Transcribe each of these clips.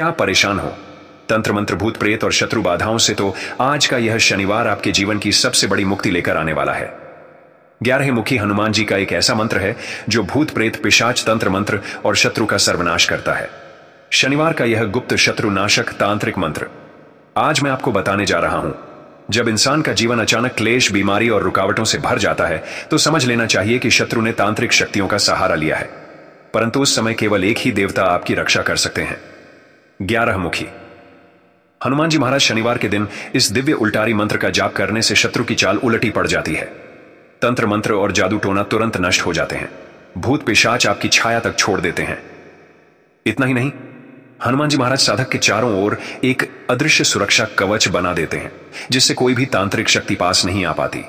क्या परेशान हो तंत्र मंत्र भूत प्रेत और शत्रु बाधाओं से, तो आज का यह शनिवार आपके जीवन की सबसे बड़ी मुक्ति लेकर आने वाला है। 11 मुखी हनुमान जी का एक ऐसा मंत्र है जो भूत प्रेत पिशाच तंत्र मंत्र और शत्रु का सर्वनाश करता है। शनिवार का यह गुप्त शत्रु नाशक तांत्रिक मंत्र आज मैं आपको बताने जा रहा हूं। जब इंसान का जीवन अचानक क्लेश, बीमारी और रुकावटों से भर जाता है तो समझ लेना चाहिए कि शत्रु ने तांत्रिक शक्तियों का सहारा लिया है, परंतु उस समय केवल एक ही देवता आपकी रक्षा कर सकते हैं। 11 मुखी हनुमान जी महाराज शनिवार के दिन इस दिव्य उल्टारी मंत्र का जाप करने से शत्रु की चाल उलटी पड़ जाती है। तंत्र मंत्र और जादू टोना तुरंत नष्ट हो जाते हैं। भूत पिशाच आपकी छाया तक छोड़ देते हैं। इतना ही नहीं, हनुमान जी महाराज साधक के चारों ओर एक अदृश्य सुरक्षा कवच बना देते हैं, जिससे कोई भी तांत्रिक शक्ति पास नहीं आ पाती।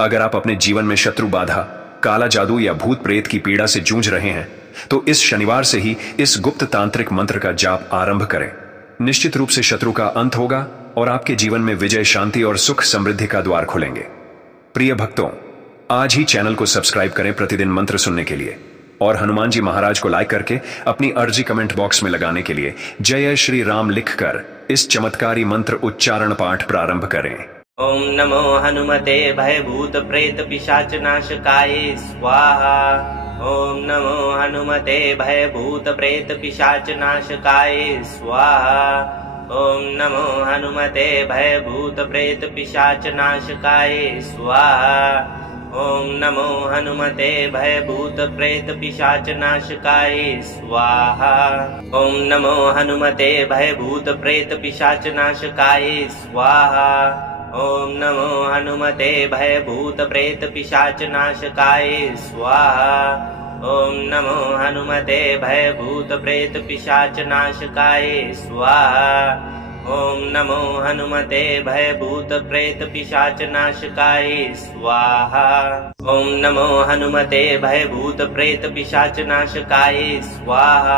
अगर आप अपने जीवन में शत्रु बाधा, काला जादू या भूत प्रेत की पीड़ा से जूझ रहे हैं तो इस शनिवार से ही इस गुप्त तांत्रिक मंत्र का जाप आरंभ करें। निश्चित रूप से शत्रु का अंत होगा और आपके जीवन में विजय, शांति और सुख समृद्धि का द्वार खुलेंगे। प्रिय भक्तों, आज ही चैनल को सब्सक्राइब करें प्रतिदिन मंत्र सुनने के लिए, और हनुमान जी महाराज को लाइक करके अपनी अर्जी कमेंट बॉक्स में लगाने के लिए जय श्री राम लिखकर इस चमत्कारी मंत्र उच्चारण पाठ प्रारंभ करें। ओम नमो हनुमते भयभूत प्रेत पिशाच नाशकाय स्वाहा। ओम नमो हनुमते भयभूत प्रेत पिशाच नाशकाय स्वाहा। ओम नमो हनुमते भयभूत प्रेत पिशाच नाशकाय स्वाहा। ओम नमो हनुमते भयभूत प्रेत पिशाच नाशकाय स्वाहा। ओम नमो हनुमते भयभूत प्रेत पिशाच नाशकाय स्वाहा। ओम नमो हनुमते भयभूत प्रेत पिशाच नाशकाय स्वाहा। ओम नमो हनुमते भयभूत प्रेत पिशाच नाशकाय स्वाहा। ओम नमो हनुमते भयभूत प्रेत पिशाच नाशकाय स्वाहा। ओम नमो हनुमते भयभूत प्रेत पिशाच नाशकाय स्वाहा।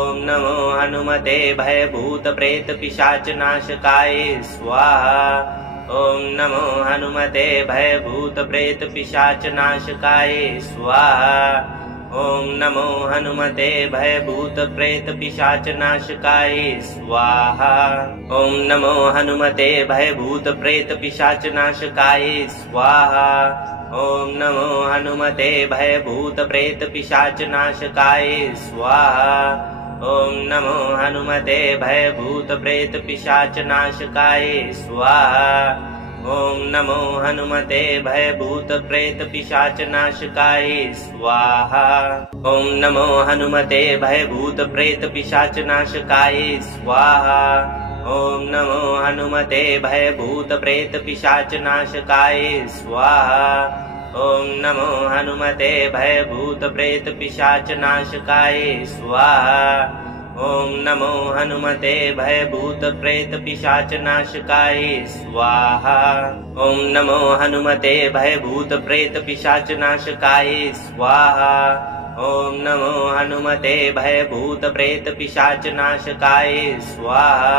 ओम नमो हनुमते भयभूत प्रेत पिशाच नाशकाय स्वाहा। ओम नमो हनुमते भयभूत प्रेत पिशाच नाशकाय स्वाहा। ओम नमो हनुमते भयभूत प्रेत पिशाच नाशकाय स्वाहा। ओम नमो हनुमते भयभूत प्रेत पिशाच नाशकाय स्वाहा। ओम नमो हनुमते भयभूत प्रेत पिशाच नाशकाय स्वाहा। ओम नमो हनुमते भयभूत प्रेत पिशाच नाशकाय स्वाहा। ओम नमो हनुमते भयभूत प्रेत पिशाच नाशकाय स्वाहा। ओम नमो हनुमते भयभूत प्रेत पिशाच नाशकाय स्वाहा। ओम नमो हनुमते भयभूत प्रेत पिशाच नाशकाय स्वाहा। ओम नमो हनुमते भयभूत प्रेत पिशाच नाशकाय स्वाहा। ओम नमो हनुमते भयभूत प्रेत पिशाच नाशकाय स्वाहा। ओम नमो हनुमते भयभूत प्रेत पिशाच नाशकाय स्वाहा। ओम नमो हनुमते भयभूत प्रेत पिशाच नाशकाय स्वाहा। ओम नमो हनुमते भयभूत प्रेत पिशाच नाशकाय स्वाहा।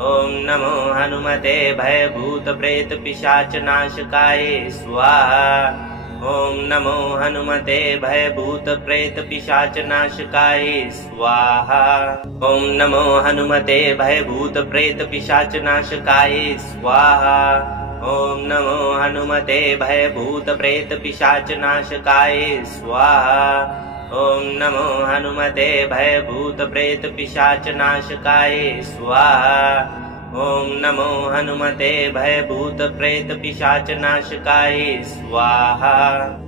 ओम नमो हनुमते भयभूत प्रेत पिशाच नाशकाय स्वाहा। ओम नमो हनुमते भयभूत प्रेत पिशाच नाशकाय स्वाहा। ओम नमो हनुमते भयभूत प्रेत पिशाच नाशकाय स्वाहा। ओम नमो हनुमते भयभूत प्रेत पिशाच नाशकाय स्वाहा। ओम नमो हनुमते भयभूत प्रेत पिशाच नाशकाय स्वाहा।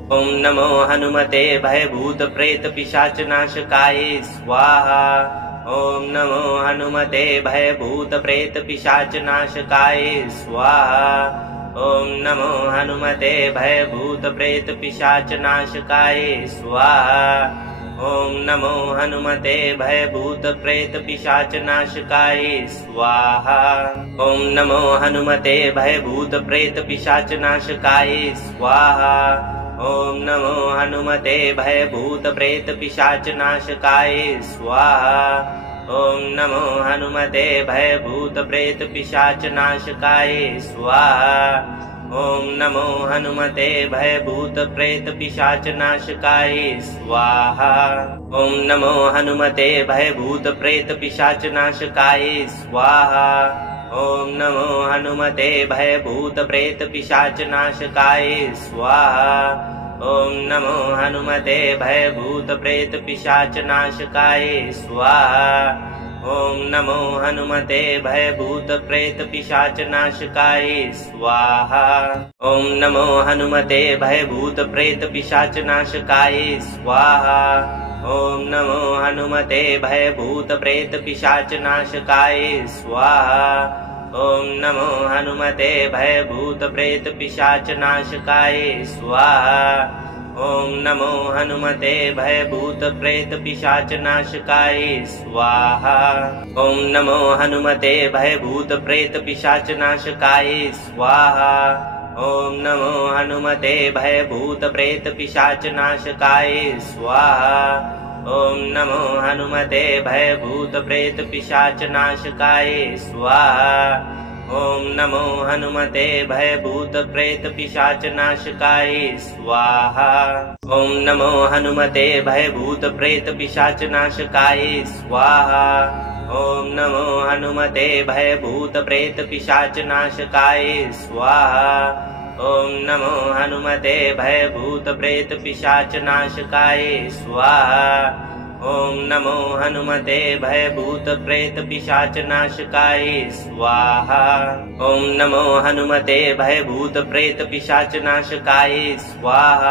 ओम नमो हनुमते भयभूत प्रेत पिशाच नाशकाय स्वाहा। ओम नमो हनुमते भयभूत प्रेत पिशाच नाशकाय स्वाहा। ओम नमो हनुमते भयभूत प्रेत पिशाच नाशकाय स्वाहा। ओम नमो हनुमते भयभूत प्रेत पिशाच नाशकाय स्वाहा। ओम नमो हनुमते भयभूत प्रेत पिशाच नाशकाय स्वाहा। ओम नमो हनुमते भयभूत प्रेत पिशाच नाशकाय स्वाहा। ओम नमो हनुमते भयभूत प्रेत पिशाच नाशकाय स्वाहा। ॐ नमो हनुमते भयभूत प्रेत पिशाच नाशकाय स्वाहा। ॐ नमो हनुमते भयभूत प्रेत पिशाच नाशकाय स्वाहा। ॐ नमो हनुमते भयभूत प्रेत पिशाच नाशकाय स्वाहा। ॐ नमो हनुमते भयभूत प्रेत पिशाच नाशकाय स्वाहा। ॐ नमो हनुमते भयभूत प्रेत पिशाच नाशकाय स्वाहा। ॐ नमो हनुमते भयभूत प्रेत पिशाच नाशकाय स्वाहा। ॐ नमो हनुमते भयभूत प्रेत पिशाच नाशकाय स्वाहा। ॐ नमो हनुमते भयभूत प्रेत पिशाच नाशकाय स्वाहा। ॐ नमो हनुमते भयभूत प्रेत पिशाच नाशकाय स्वाहा। ॐ नमो हनुमते भयभूत प्रेत पिशाच नाशकाय स्वाहा। ॐ नमो हनुमते भयभूत प्रेत पिशाच नाशकाय स्वाहा। ॐ नमो हनुमते भयभूत प्रेत पिशाच नाशकाय स्वाहा। ॐ नमो हनुमते भयभूत प्रेत पिशाच नाशकाय स्वाहा। ॐ नमो हनुमते भयभूत प्रेत पिशाच नाशकाय स्वाहा। ॐ नमो हनुमते भयभूत प्रेत पिशाच नाशकाय स्वाहा। ॐ नमो हनुमते भयभूत प्रेत पिशाच नाशकाय स्वाहा। ॐ नमो हनुमते भयभूत प्रेत पिशाच नाशकाय स्वाहा। ॐ नमो हनुमते भयभूत प्रेत पिशाच नाशकाय स्वाहा।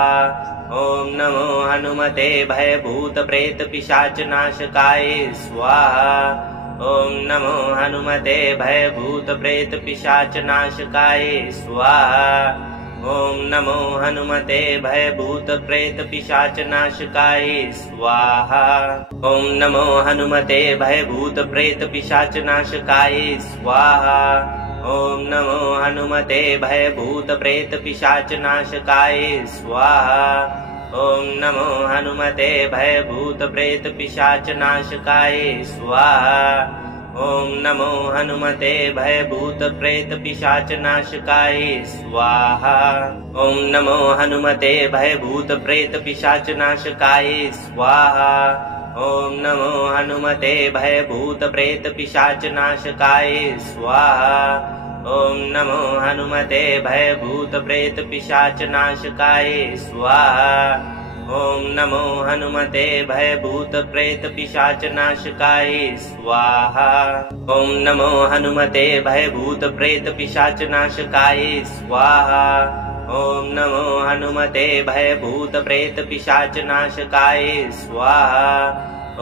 ॐ नमो हनुमते भयभूत प्रेत पिशाच नाशकाय स्वाहा। ॐ नमो हनुमते भयभूत प्रेत पिशाच नाशकाय स्वाहा। ॐ नमो हनुमते भयभूत प्रेत पिशाच नाशकाय स्वाहा। ॐ नमो हनुमते भयभूत प्रेत पिशाच नाशकाय स्वाहा। ॐ नमो हनुमते भयभूत प्रेत पिशाच नाशकाय स्वाहा। ॐ नमो हनुमते भयभूत प्रेत पिशाच नाशकाय स्वाहा। ॐ नमो हनुमते भयभूत प्रेत पिशाच नाशकाय स्वाहा। ॐ नमो हनुमते भयभूत प्रेत पिशाच नाशकाय स्वाहा। ॐ नमो हनुमते भयभूत प्रेत पिशाच नाशकाय स्वाहा। ॐ नमो हनुमते भयभूत प्रेत पिशाच नाशकाय स्वाहा। ॐ नमो हनुमते भयभूत प्रेत पिशाच नाशकाय स्वाहा। ॐ नमो हनुमते भयभूत प्रेत पिशाच नाशकाय स्वाहा। ॐ नमो हनुमते भयभूत प्रेत पिशाच नाशकाय स्वाहा।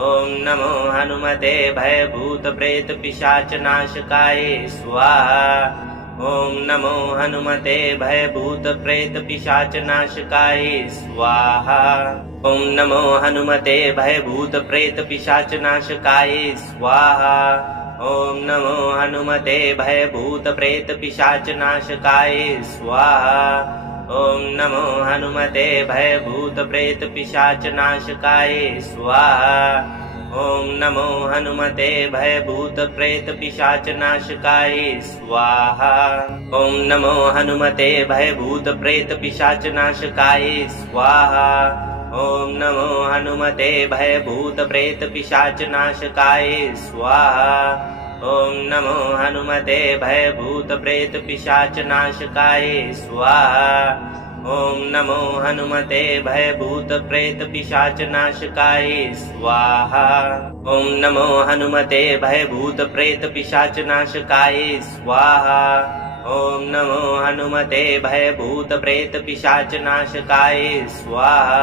ॐ नमो हनुमते भयभूत प्रेत पिशाच नाशकाय स्वाहा। ॐ नमो हनुमते भयभूत प्रेत पिशाच नाशकाय स्वाहा। ॐ नमो हनुमते भयभूत प्रेत पिशाच नाशकाय स्वाहा। ॐ नमो हनुमते भयभूत प्रेत पिशाच नाशकाय स्वाहा। ॐ नमो हनुमते भयभूत प्रेत पिशाच नाशकाय स्वाहा। ॐ नमो हनुमते भयभूत प्रेत पिशाच नाशकाय स्वाहा। ॐ नमो हनुमते भयभूत प्रेत पिशाच नाशकाय स्वाहा। ॐ नमो हनुमते भयभूत प्रेत पिशाच नाशकाय स्वाहा। ॐ नमो हनुमते भयभूत प्रेत पिशाच नाशकाय स्वाहा। ॐ नमो हनुमते भयभूत प्रेत पिशाच नाशकाय स्वाहा। ॐ नमो हनुमते भयभूत प्रेत पिशाच नाशकाय स्वाहा। ॐ नमो हनुमते भयभूत प्रेत पिशाच नाशकाय स्वाहा।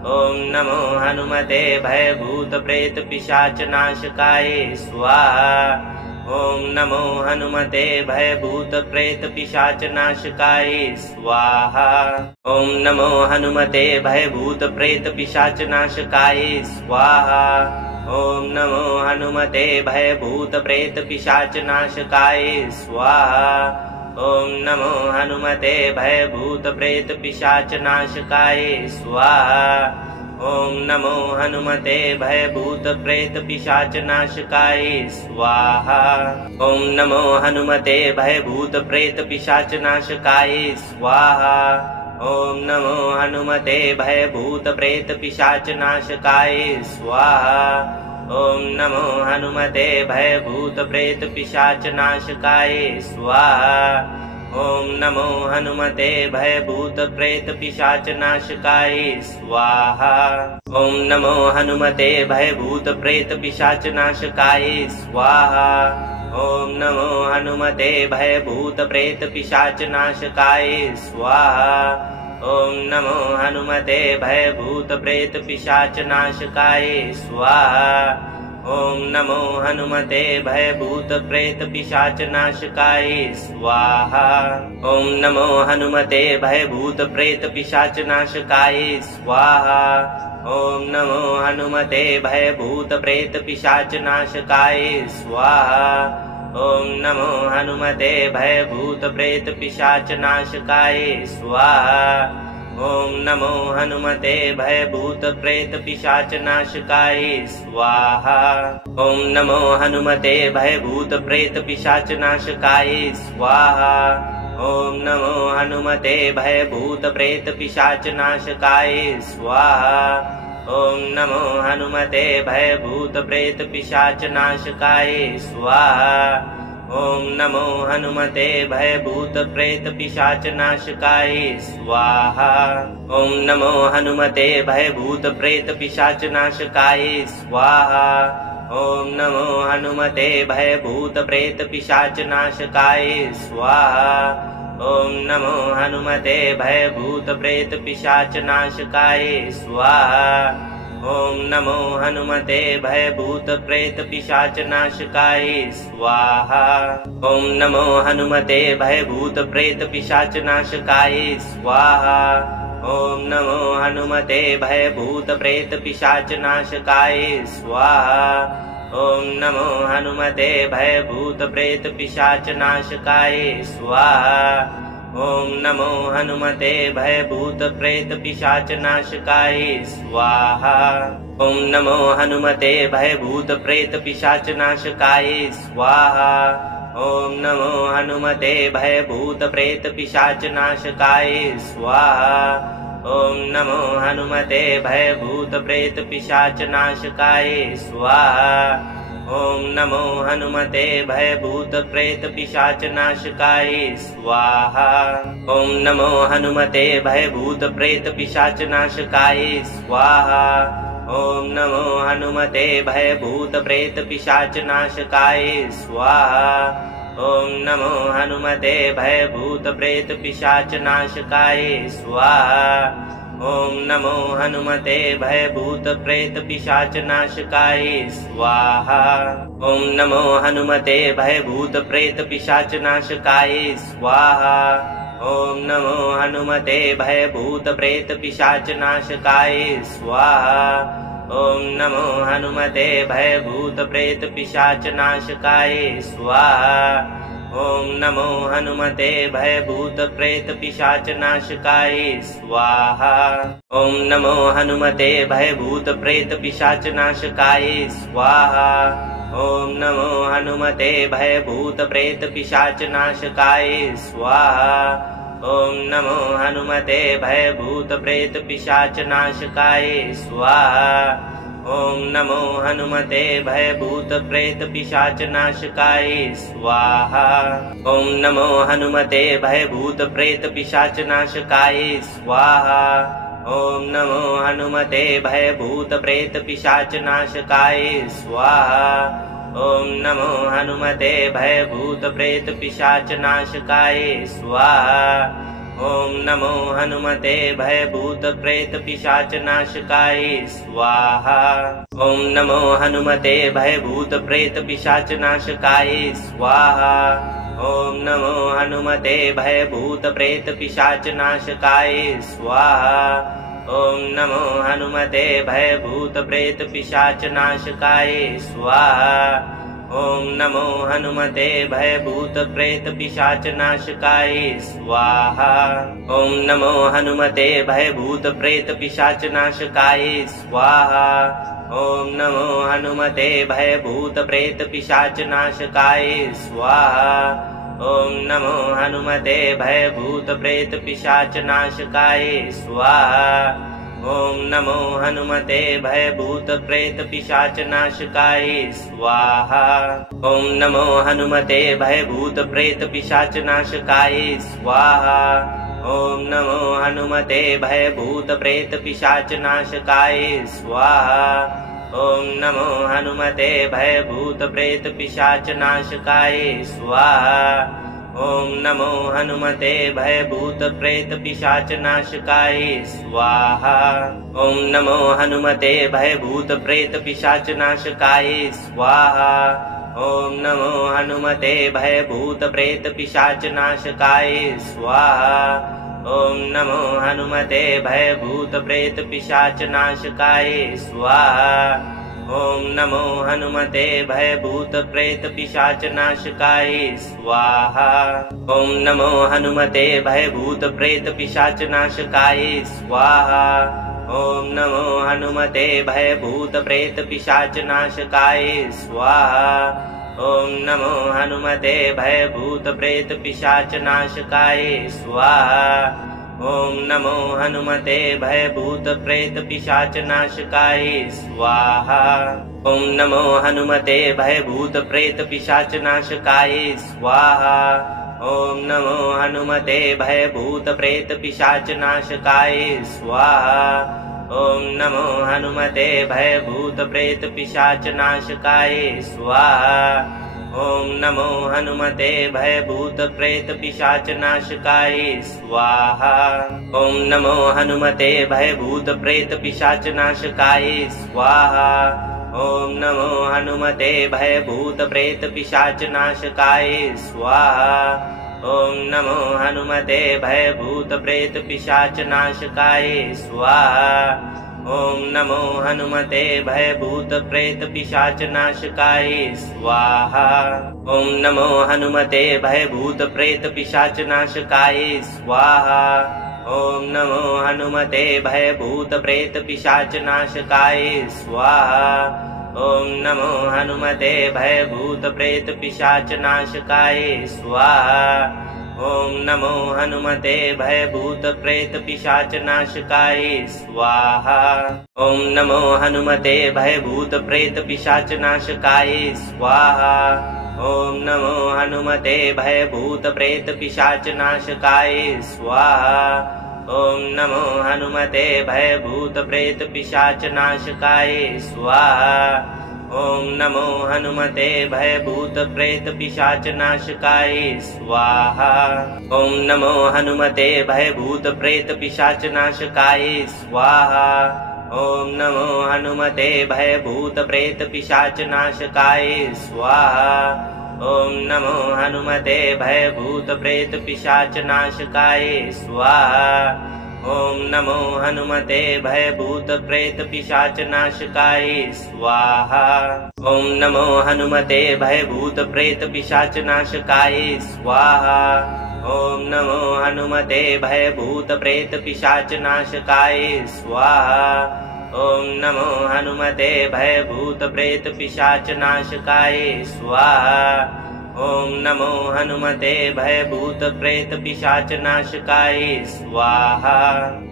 ॐ नमो हनुमते भयभूत प्रेत पिशाच नाशकाय स्वाहा। ॐ नमो हनुमते भयभूत प्रेत पिशाच नाशकाय स्वाहा। ॐ नमो हनुमते भयभूत प्रेत पिशाच नाशकाय स्वाहा। ॐ नमो हनुमते भयभूत प्रेत पिशाच नाशकाय स्वाहा। ॐ नमो हनुमते भयभूत प्रेत पिशाच नाशकाय स्वाहा। ॐ नमो हनुमते भयभूत प्रेत पिशाच नाशकाय स्वाहा। ॐ नमो हनुमते भयभूत प्रेत पिशाच नाशकाय स्वाहा। ॐ नमो हनुमते भयभूत प्रेत पिशाच नाशकाय स्वाहा। ॐ नमो हनुमते भयभूत प्रेत पिशाच नाशकाय स्वाहा। ॐ नमो हनुमते भयभूत प्रेत पिशाच नाशकाय स्वाहा। ॐ नमो हनुमते भयभूत प्रेत पिशाच नाशकाय स्वाहा। ॐ नमो हनुमते भयभूत प्रेत पिशाच नाशकाय स्वाहा। ॐ नमो हनुमते भयभूत प्रेत पिशाच नाशकाय स्वाहा। ॐ नमो हनुमते भयभूत प्रेत पिशाच नाशकाय स्वाहा। ॐ नमो हनुमते भयभूत प्रेत पिशाच नाशकाय स्वाहा। ॐ नमो हनुमते भयभूत प्रेत पिशाच नाशकाय स्वाहा। ॐ नमो हनुमते भयभूत प्रेत पिशाच नाशकाय स्वाहा। ॐ नमो हनुमते भयभूत प्रेत पिशाच नाशकाय स्वाहा। ॐ नमो हनुमते भयभूत प्रेत पिशाच नाशकाय स्वाहा। ॐ नमो हनुमते भयभूत प्रेत पिशाच नाशकाय स्वाहा। ॐ नमो हनुमते भयभूत प्रेत पिशाच नाशकाय स्वाहा। ॐ नमो हनुमते भयभूत प्रेत पिशाच नाशकाय स्वाहा। ॐ नमो हनुमते भयभूत प्रेत पिशाच नाशकाय स्वाहा। ॐ नमो हनुमते भयभूत प्रेत पिशाच नाशकाय स्वाहा। ॐ नमो हनुमते भयभूत प्रेत पिशाच नाशकाय स्वाहा। ॐ नमो हनुमते भयभूत प्रेत पिशाच नाशकाय स्वाहा। ॐ नमो हनुमते भयभूत प्रेत पिशाच नाशकाय स्वाहा। ॐ नमो हनुमते भयभूत प्रेत पिशाच नाशकाय स्वाहा। ॐ नमो हनुमते भयभूत प्रेत पिशाच नाशकाय स्वाहा। ॐ नमो हनुमते भयभूत प्रेत पिशाच नाशकाय स्वाहा। ॐ नमो हनुमते भयभूत प्रेत पिशाच नाशकाय स्वाहा। ॐ नमो हनुमते भयभूत प्रेत पिशाच नाशकाय स्वाहा। ॐ नमो हनुमते भयभूत प्रेत पिशाच नाशकाय स्वाहा। ॐ नमो हनुमते भयभूत प्रेत पिशाच नाशकाय स्वाहा। ॐ नमो हनुमते भयभूत प्रेत पिशाच नाशकाय स्वाहा। ॐ नमो हनुमते भयभूत प्रेत पिशाच नाशकाय स्वाहा। ॐ नमो हनुमते भयभूत प्रेत पिशाच नाशकाय स्वाहा। ॐ नमो हनुमते भयभूत प्रेत पिशाच नाशकाय स्वाहा। ॐ नमो हनुमते भयभूत प्रेत पिशाच नाशकाय स्वाहा। ॐ नमो हनुमते भयभूत प्रेत पिशाच नाशकाय स्वाहा। ॐ नमो हनुमते भयभूत प्रेत पिशाच नाशकाय स्वाहा। ॐ नमो हनुमते भयभूत प्रेत पिशाच नाशकाय स्वाहा। ॐ नमो हनुमते भयभूत प्रेत पिशाच नाशकाय स्वाहा। ॐ नमो हनुमते भयभूत प्रेत पिशाच नाशकाय स्वाहा। ॐ नमो हनुमते भयभूत प्रेत पिशाच नाशकाय स्वाहा। ॐ नमो हनुमते भयभूत प्रेत पिशाच नाशकाय स्वाहा। ॐ नमो हनुमते भयभूत प्रेत पिशाच नाशकाय स्वाहा। ॐ नमो हनुमते भयभूत प्रेत पिशाच नाशकाय स्वाहा। ॐ नमो हनुमते भयभूत प्रेत पिशाच नाशकाय स्वाहा। ॐ नमो हनुमते भयभूत प्रेत पिशाच नाशकाय स्वाहा। ॐ नमो हनुमते भयभूत प्रेत पिशाच नाशकाय स्वाहा। ॐ नमो हनुमते भयभूत प्रेत पिशाच नाशकाय स्वाहा। ॐ नमो हनुमते भयभूत प्रेत पिशाच नाशकाय स्वाहा। ॐ नमो हनुमते भयभूत प्रेत पिशाच नाशकाय स्वाहा। ओम नमो हनुमते भयभूत प्रेत पिशाच नाशकाय स्वाहा। ओम नमो हनुमते भयभूत प्रेत पिशाच नाशकाय स्वाहा। ओम नमो हनुमते भयभूत प्रेत पिशाच नाशकाय स्वाहा। ओम नमो हनुमते भयभूत प्रेत पिशाच नाशकाय स्वाहा। ओम नमो हनुमते भयभूत प्रेत पिशाच नाशकाय स्वाहा। ओम नमो हनुमते भयभूत प्रेत पिशाच नाशकाय स्वाहा। ओम नमो हनुमते भयभूत प्रेत पिशाच नाशकाय स्वाहा। ओम नमो हनुमते भयभूत प्रेत पिशाच नाशकाय स्वाहा। ओम नमो हनुमते भयभूत प्रेत पिशाच नाशकाय स्वाहा। ओम नमो हनुमते भयभूत प्रेत पिशाच नाशकाय स्वाहा। ओम नमो हनुमते भयभूत प्रेत पिशाच नाशकाय स्वाहा। ओम नमो हनुमते भयभूत प्रेत पिशाच नाशकाय स्वाहा। ओम नमो हनुमते भयभूत प्रेत पिशाच नाशकाय स्वाहा। ओम नमो हनुमते भयभूत प्रेत पिशाच नाशकाय स्वाहा। ओम नमो हनुमते भयभूत प्रेत पिशाच नाशकाय स्वाहा। ओम नमो हनुमते भयभूत प्रेत पिशाच नाशकाय स्वाहा। ओम नमो हनुमते भयभूत प्रेत पिशाच नाशकाय स्वाहा। ओम नमो हनुमते भयभूत प्रेत पिशाच नाशकाय स्वाहा। ओम नमो हनुमते भयभूत प्रेत पिशाच नाशकाय स्वाहा। ओम नमो हनुमते भयभूत प्रेत पिशाच नाशकाय स्वाहा। ओम नमो हनुमते भयभूत प्रेत पिशाच नाशकाय स्वाहा। ओम नमो हनुमते भयभूत प्रेत पिशाच नाशकाय स्वाहा। ओम नमो हनुमते भयभूत प्रेत पिशाच नाशकाय स्वाहा। ओम नमो हनुमते भयभूत प्रेत पिशाच नाशकाय स्वाहा। ओम नमो हनुमते भयभूत प्रेत पिशाच नाशकाय स्वाहा। ओम नमो हनुमते भयभूत प्रेत पिशाच नाशकाय स्वाहा। ओम नमो हनुमते भयभूत प्रेत पिशाच नाशकाय स्वाहा। ओम नमो हनुमते भयभूत प्रेत पिशाच नाशकाय स्वाहा। ओम नमो हनुमते भयभूत प्रेत पिशाच नाशकाय स्वाहा। ओम नमो हनुमते भयभूत प्रेत पिशाच नाशकाय स्वाहा। ओम नमो हनुमते भयभूत प्रेत पिशाच नाशकाय स्वाहा। ओम नमो हनुमते भयभूत प्रेत पिशाच नाशकाय स्वाहा। ओम नमो हनुमते भयभूत प्रेत पिशाच नाशकाय स्वाहा। ओम नमो हनुमते भयभूत प्रेत पिशाच नाशकाय स्वाहा। ओम नमो हनुमते भयभूत प्रेत पिशाच नाशकाय स्वाहा। ओम नमो हनुमते भयभूत प्रेत पिशाच नाशकाय स्वाहा। ओम नमो हनुमते भयभूत प्रेत पिशाच नाशकाय स्वाहा। ओम नमो हनुमते भयभूत प्रेत पिशाच नाशकाय स्वाहा। ओम नमो हनुमते भयभूत प्रेत पिशाच नाशकाय स्वाहा। ओम नमो हनुमते भयभूत प्रेत पिशाच नाशकाय स्वाहा।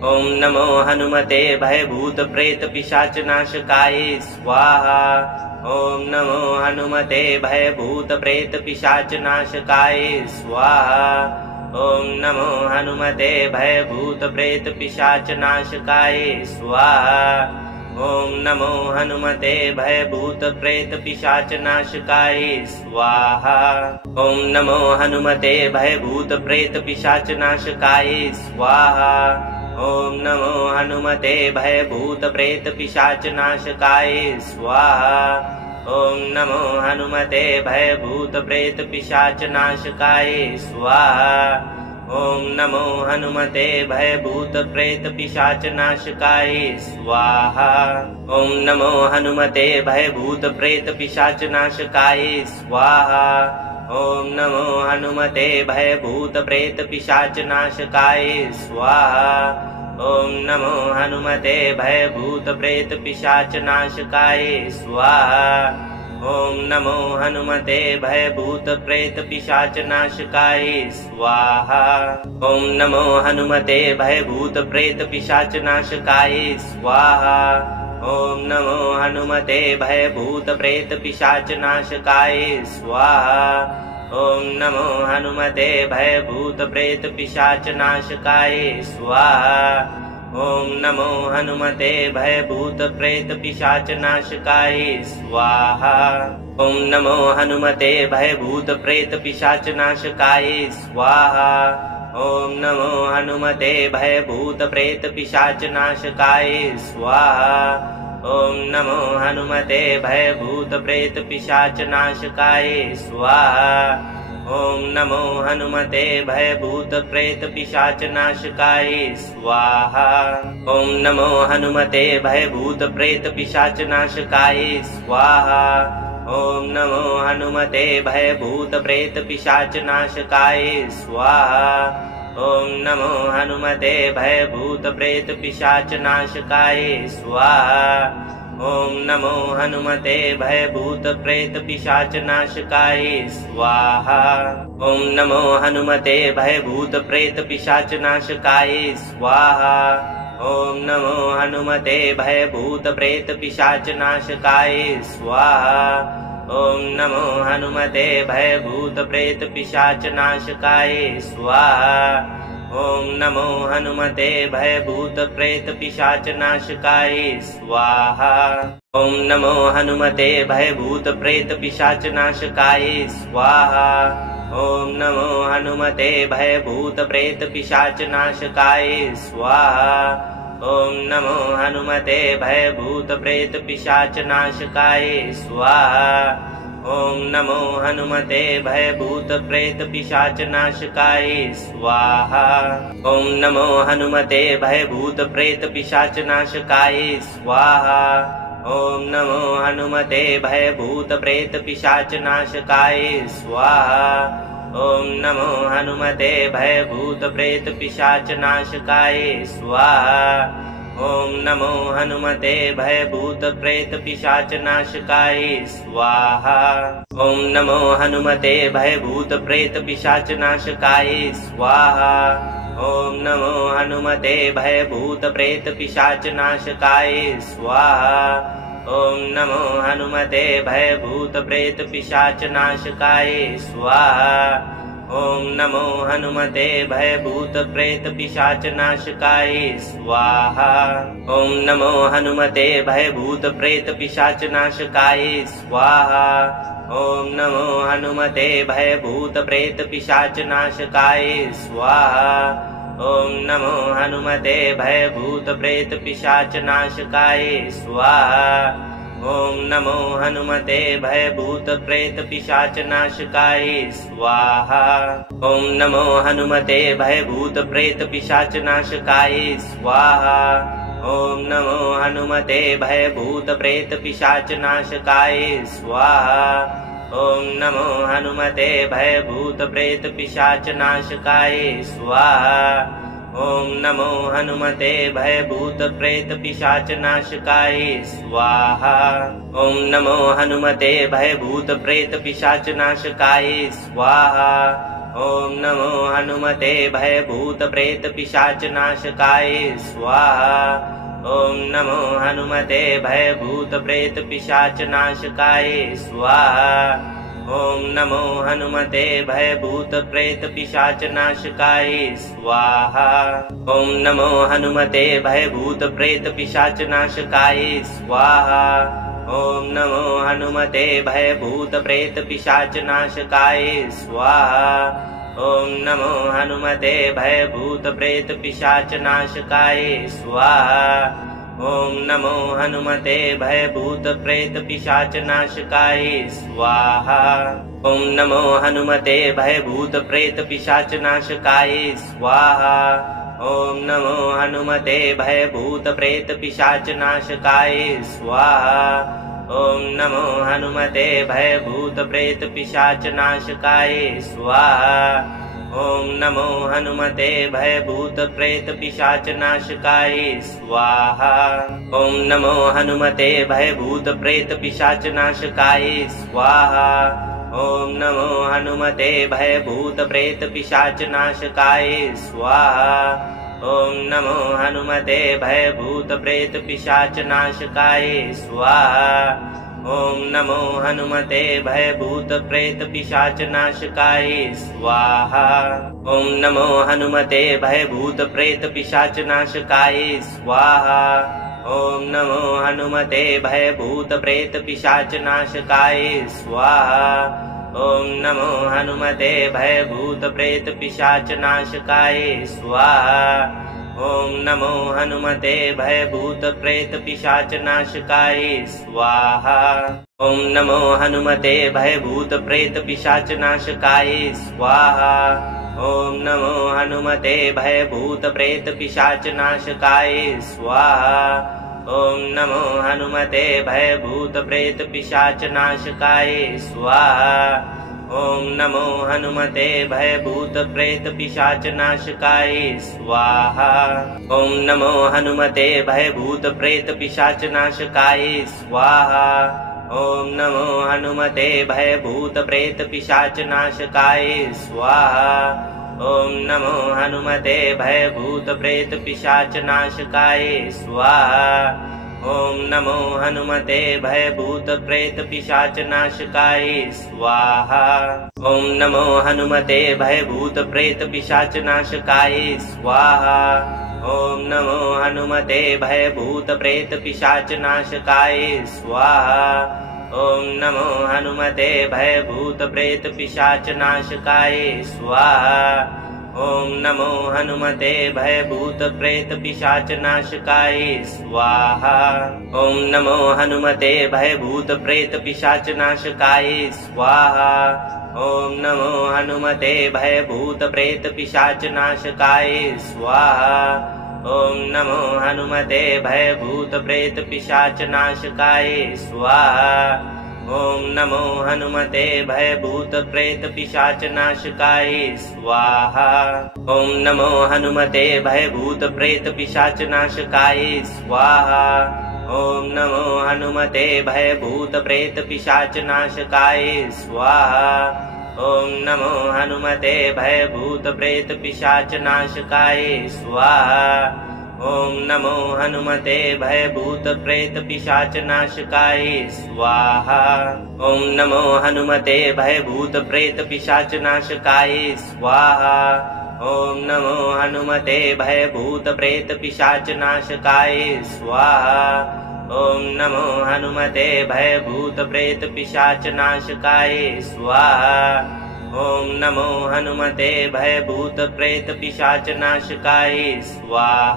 ओम नमो हनुमते भयभूत प्रेत पिशाच नाशकाय स्वाहा। ओम नमो हनुमते भयभूत प्रेत पिशाच नाशकाय स्वाहा। ओम नमो हनुमते भयभूत प्रेत पिशाच नाशकाय स्वाहा। ओम नमो हनुमते भयभूत प्रेत पिशाच नाशकाय स्वाहा। ओम नमो हनुमते भयभूत प्रेत पिशाच नाशकाय स्वाहा। ओम नमो हनुमते भयभूत प्रेत पिशाच नाशकाय स्वाहा। ओम नमो हनुमते भयभूत प्रेत पिशाच नाशकाय स्वाहा। ॐ नमो हनुमते भयभूत प्रेत पिशाच नाशकाय स्वाहा। ॐ नमो हनुमते भयभूत प्रेत पिशाच नाशकाय स्वाहा। ॐ नमो हनुमते भयभूत प्रेत पिशाच नाशकाय स्वाहा। ॐ नमो हनुमते भयभूत प्रेत पिशाच नाशकाय स्वाहा। ॐ नमो हनुमते भयभूत प्रेत पिशाच नाशकाय स्वाहा। ॐ नमो हनुमते भयभूत प्रेत पिशाच नाशकाय स्वाहा। ॐ नमो हनुमते भयभूत प्रेत पिशाच नाशकाय स्वाहा। ॐ नमो हनुमते भयभूत प्रेत पिशाच नाशकाय स्वाहा। ॐ नमो हनुमते भयभूत प्रेत पिशाच नाशकाय स्वाहा। ॐ नमो हनुमते भयभूत प्रेत पिशाच नाशकाय स्वाहा। ॐ नमो हनुमते भयभूत प्रेत पिशाच नाशकाय स्वाहा। ॐ नमो हनुमते भयभूत प्रेत पिशाच नाशकाय स्वाहा। ॐ नमो हनुमते भयभूत प्रेत पिशाच नाशकाय स्वाहा। ॐ नमो हनुमते भयभूत प्रेत पिशाच नाशकाय स्वाहा। ॐ नमो हनुमते भयभूत प्रेत पिशाच नाशकाय स्वाहा। ॐ नमो हनुमते भयभूत प्रेत पिशाच नाशकाय स्वाहा। ॐ नमो हनुमते भयभूत प्रेत पिशाच नाशकाय स्वाहा। ॐ नमो हनुमते भयभूत प्रेत पिशाच नाशकाय स्वाहा। ॐ नमो हनुमते भयभूत प्रेत पिशाच नाशकाय स्वाहा। ॐ नमो हनुमते भयभूत प्रेत पिशाच नाशकाय स्वाहा। ॐ नमो हनुमते भयभूत प्रेत पिशाच नाशकाय स्वाहा। ॐ नमो हनुमते भयभूत प्रेत पिशाच नाशकाय स्वाहा। ॐ नमो हनुमते भयभूत प्रेत पिशाच नाशकाय स्वाहा। ॐ नमो हनुमते भयभूत प्रेत पिशाच नाशकाय स्वाहा। ॐ नमो हनुमते भयभूत प्रेत पिशाच नाशकाय स्वाहा। ॐ नमो हनुमते भयभूत प्रेत पिशाच नाशकाय स्वाहा। ॐ नमो हनुमते भयभूत प्रेत पिशाच नाशकाय स्वाहा। ॐ नमो हनुमते भयभूत प्रेत पिशाच नाशकाय स्वाहा। ॐ नमो हनुमते भयभूत प्रेत पिशाच नाशकाय स्वाहा। ॐ नमो हनुमते भयभूत प्रेत पिशाच नाशकाय स्वाहा। ॐ नमो हनुमते भयभूत प्रेत पिशाच नाशकाय स्वाहा। ॐ नमो हनुमते भयभूत प्रेत पिशाच नाशकाय स्वाहा। ॐ नमो हनुमते भयभूत प्रेत पिशाच नाशकाय स्वाहा। ॐ नमो हनुमते भयभूत प्रेत पिशाच नाशकाय स्वाहा। ॐ नमो हनुमते भयभूत प्रेत पिशाच नाशकाय स्वाहा। ॐ नमो हनुमते भयभूत प्रेत पिशाच नाशकाय स्वाहा। ॐ नमो हनुमते भयभूत प्रेत पिशाच नाशकाय स्वाहा। ॐ नमो हनुमते भयभूत प्रेत पिशाच नाशकाय स्वाहा। ॐ नमो हनुमते भयभूत प्रेत पिशाच नाशकाय स्वाहा। ॐ नमो हनुमते भयभूत प्रेत पिशाच नाशकाय स्वाहा। ॐ नमो हनुमते भयभूत प्रेत पिशाच नाशकाय स्वाहा। ॐ नमो हनुमते भयभूत प्रेत पिशाच नाशकाय स्वाहा। ॐ नमो हनुमते भयभूत प्रेत पिशाच नाशकाय स्वाहा। ॐ नमो हनुमते भयभूत प्रेत पिशाच नाशकाय स्वाहा। ॐ नमो हनुमते भयभूत प्रेत पिशाच नाशकाय स्वाहा। ॐ नमो हनुमते भयभूत प्रेत पिशाच नाशकाय स्वाहा। ॐ नमो हनुमते भयभूत प्रेत पिशाच नाशकाय स्वाहा। ॐ नमो हनुमते भयभूत प्रेत पिशाच नाशकाय स्वाहा। ॐ नमो हनुमते भयभूत प्रेत पिशाच नाशकाय स्वाहा। ॐ नमो हनुमते भयभूत प्रेत पिशाच नाशकाय स्वाहा। ॐ नमो हनुमते भयभूत प्रेत पिशाच नाशकाय स्वाहा। ॐ नमो हनुमते भयभूत प्रेत पिशाच नाशकाय स्वाहा। ॐ नमो हनुमते भयभूत प्रेत पिशाच नाशकाय स्वाहा। ॐ नमो हनुमते भयभूत प्रेत पिशाच नाशकाय स्वाहा। ॐ नमो हनुमते भयभूत प्रेत पिशाच नाशकाय स्वाहा। ॐ नमो हनुमते भयभूत प्रेत पिशाच नाशकाय स्वाहा। ॐ नमो हनुमते भयभूत प्रेत पिशाच नाशकाय स्वाहा। ॐ नमो हनुमते भयभूत प्रेत पिशाच नाशकाय स्वाहा। ॐ नमो हनुमते भयभूत प्रेत पिशाच नाशकाय स्वाहा। ॐ नमो हनुमते भयभूत प्रेत पिशाच नाशकाय स्वाहा। ॐ नमो हनुमते भयभूत प्रेत पिशाच नाशकाय स्वाहा। ॐ नमो हनुमते भयभूत प्रेत पिशाच नाशकाय स्वाहा। ॐ नमो हनुमते भयभूत प्रेत पिशाच नाशकाय स्वाहा। ॐ नमो हनुमते भयभूत प्रेत पिशाच नाशकाय स्वाहा। ॐ नमो हनुमते भयभूत प्रेत पिशाच नाशकाय स्वाहा। ॐ नमो हनुमते भयभूत प्रेत पिशाच नाशकाय स्वाहा। ॐ नमो हनुमते भयभूत प्रेत पिशाच नाशकाय स्वाहा। ॐ नमो हनुमते भयभूत प्रेत पिशाच नाशकाय स्वाहा। ॐ नमो हनुमते भयभूत प्रेत पिशाच नाशकाय स्वाहा। ॐ नमो हनुमते भयभूत प्रेत पिशाच नाशकाय स्वाहा। ॐ नमो हनुमते भयभूत प्रेत पिशाच नाशकाय स्वाहा। ॐ नमो हनुमते भयभूत प्रेत पिशाच नाशकाय स्वाहा। ॐ नमो हनुमते भयभूत प्रेत पिशाच नाशकाय स्वाहा। ॐ नमो हनुमते भयभूत प्रेत पिशाच नाशकाय स्वाहा। ॐ नमो हनुमते भयभूत प्रेत पिशाच नाशकाय स्वाहा। ॐ नमो हनुमते भयभूत प्रेत पिशाच नाशकाय स्वाहा। ॐ नमो हनुमते भयभूत प्रेत पिशाच नाशकाय स्वाहा। ॐ नमो हनुमते भयभूत प्रेत पिशाच नाशकाय स्वाहा। ॐ नमो हनुमते भयभूत प्रेत पिशाच नाशकाय स्वाहा। ॐ नमो हनुमते भयभूत प्रेत पिशाच नाशकाय स्वाहा। ॐ नमो हनुमते भयभूत प्रेत पिशाच नाशकाय स्वाहा। ॐ नमो हनुमते भयभूत प्रेत पिशाच नाशकाय स्वाहा। ॐ नमो हनुमते भयभूत प्रेत पिशाच नाशकाय स्वाहा। ॐ नमो हनुमते भयभूत प्रेत पिशाच नाशकाय स्वाहा। ॐ नमो हनुमते भयभूत प्रेत पिशाच नाशकाय स्वाहा।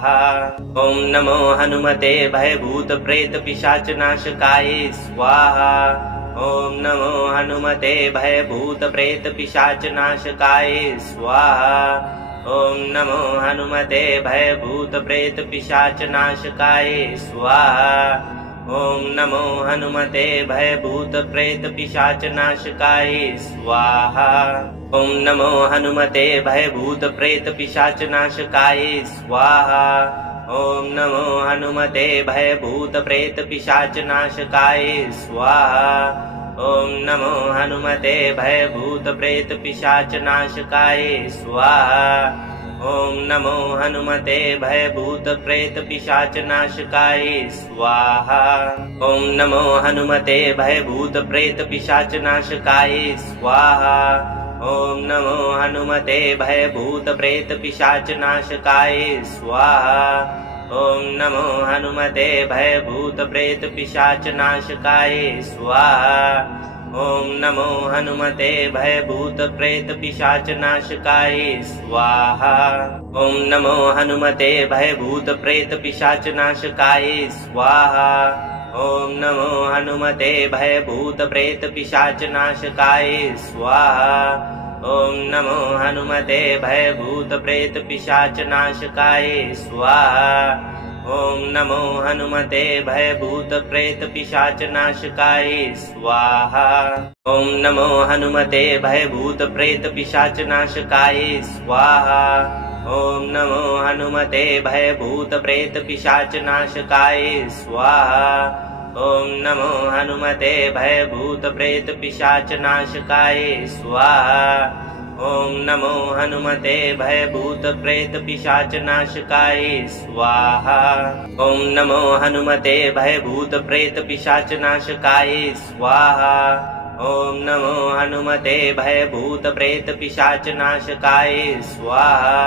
ॐ नमो हनुमते भयभूत प्रेत पिशाच नाशकाय स्वाहा। ॐ नमो हनुमते भयभूत प्रेत पिशाच नाशकाय स्वाहा। ॐ नमो हनुमते भयभूत प्रेत पिशाच नाशकाय स्वाहा। ॐ नमो हनुमते भयभूत प्रेत पिशाच नाशकाय स्वाहा। ॐ नमो हनुमते भयभूत प्रेत पिशाच नाशकाय स्वाहा। ॐ नमो हनुमते भयभूत प्रेत पिशाच नाशकाय स्वाहा। ॐ नमो हनुमते भयभूत प्रेत पिशाच नाशकाय स्वाहा। ॐ नमो हनुमते भयभूत प्रेत पिशाच नाशकाय स्वाहा। ॐ नमो हनुमते भयभूत प्रेत पिशाच नाशकाय स्वाहा। ॐ नमो हनुमते भयभूत प्रेत पिशाच नाशकाय स्वाहा। ॐ नमो हनुमते भयभूत प्रेत पिशाच नाशकाय स्वाहा। ॐ नमो हनुमते भयभूत प्रेत पिशाच नाशकाय स्वाहा। ॐ नमो हनुमते भयभूत प्रेत पिशाच नाशकाय स्वाहा। ॐ नमो हनुमते भयभूत प्रेत पिशाच नाशकाय स्वाहा। ॐ नमो हनुमते भयभूत प्रेत पिशाच नाशकाय स्वाहा। ॐ नमो हनुमते भयभूत प्रेत पिशाच नाशकाय स्वाहा। ॐ नमो हनुमते भयभूत प्रेत पिशाच नाशकाय स्वाहा। ॐ नमो हनुमते भयभूत प्रेत पिशाच नाशकाय स्वाहा। ॐ नमो हनुमते भयभूत प्रेत पिशाच नाशकाय स्वाहा। ॐ नमो हनुमते भयभूत प्रेत पिशाच नाशकाय स्वाहा। ॐ नमो हनुमते भयभूत प्रेत पिशाच नाशकाय स्वाहा। ॐ नमो हनुमते भयभूत प्रेत पिशाच नाशकाय स्वाहा।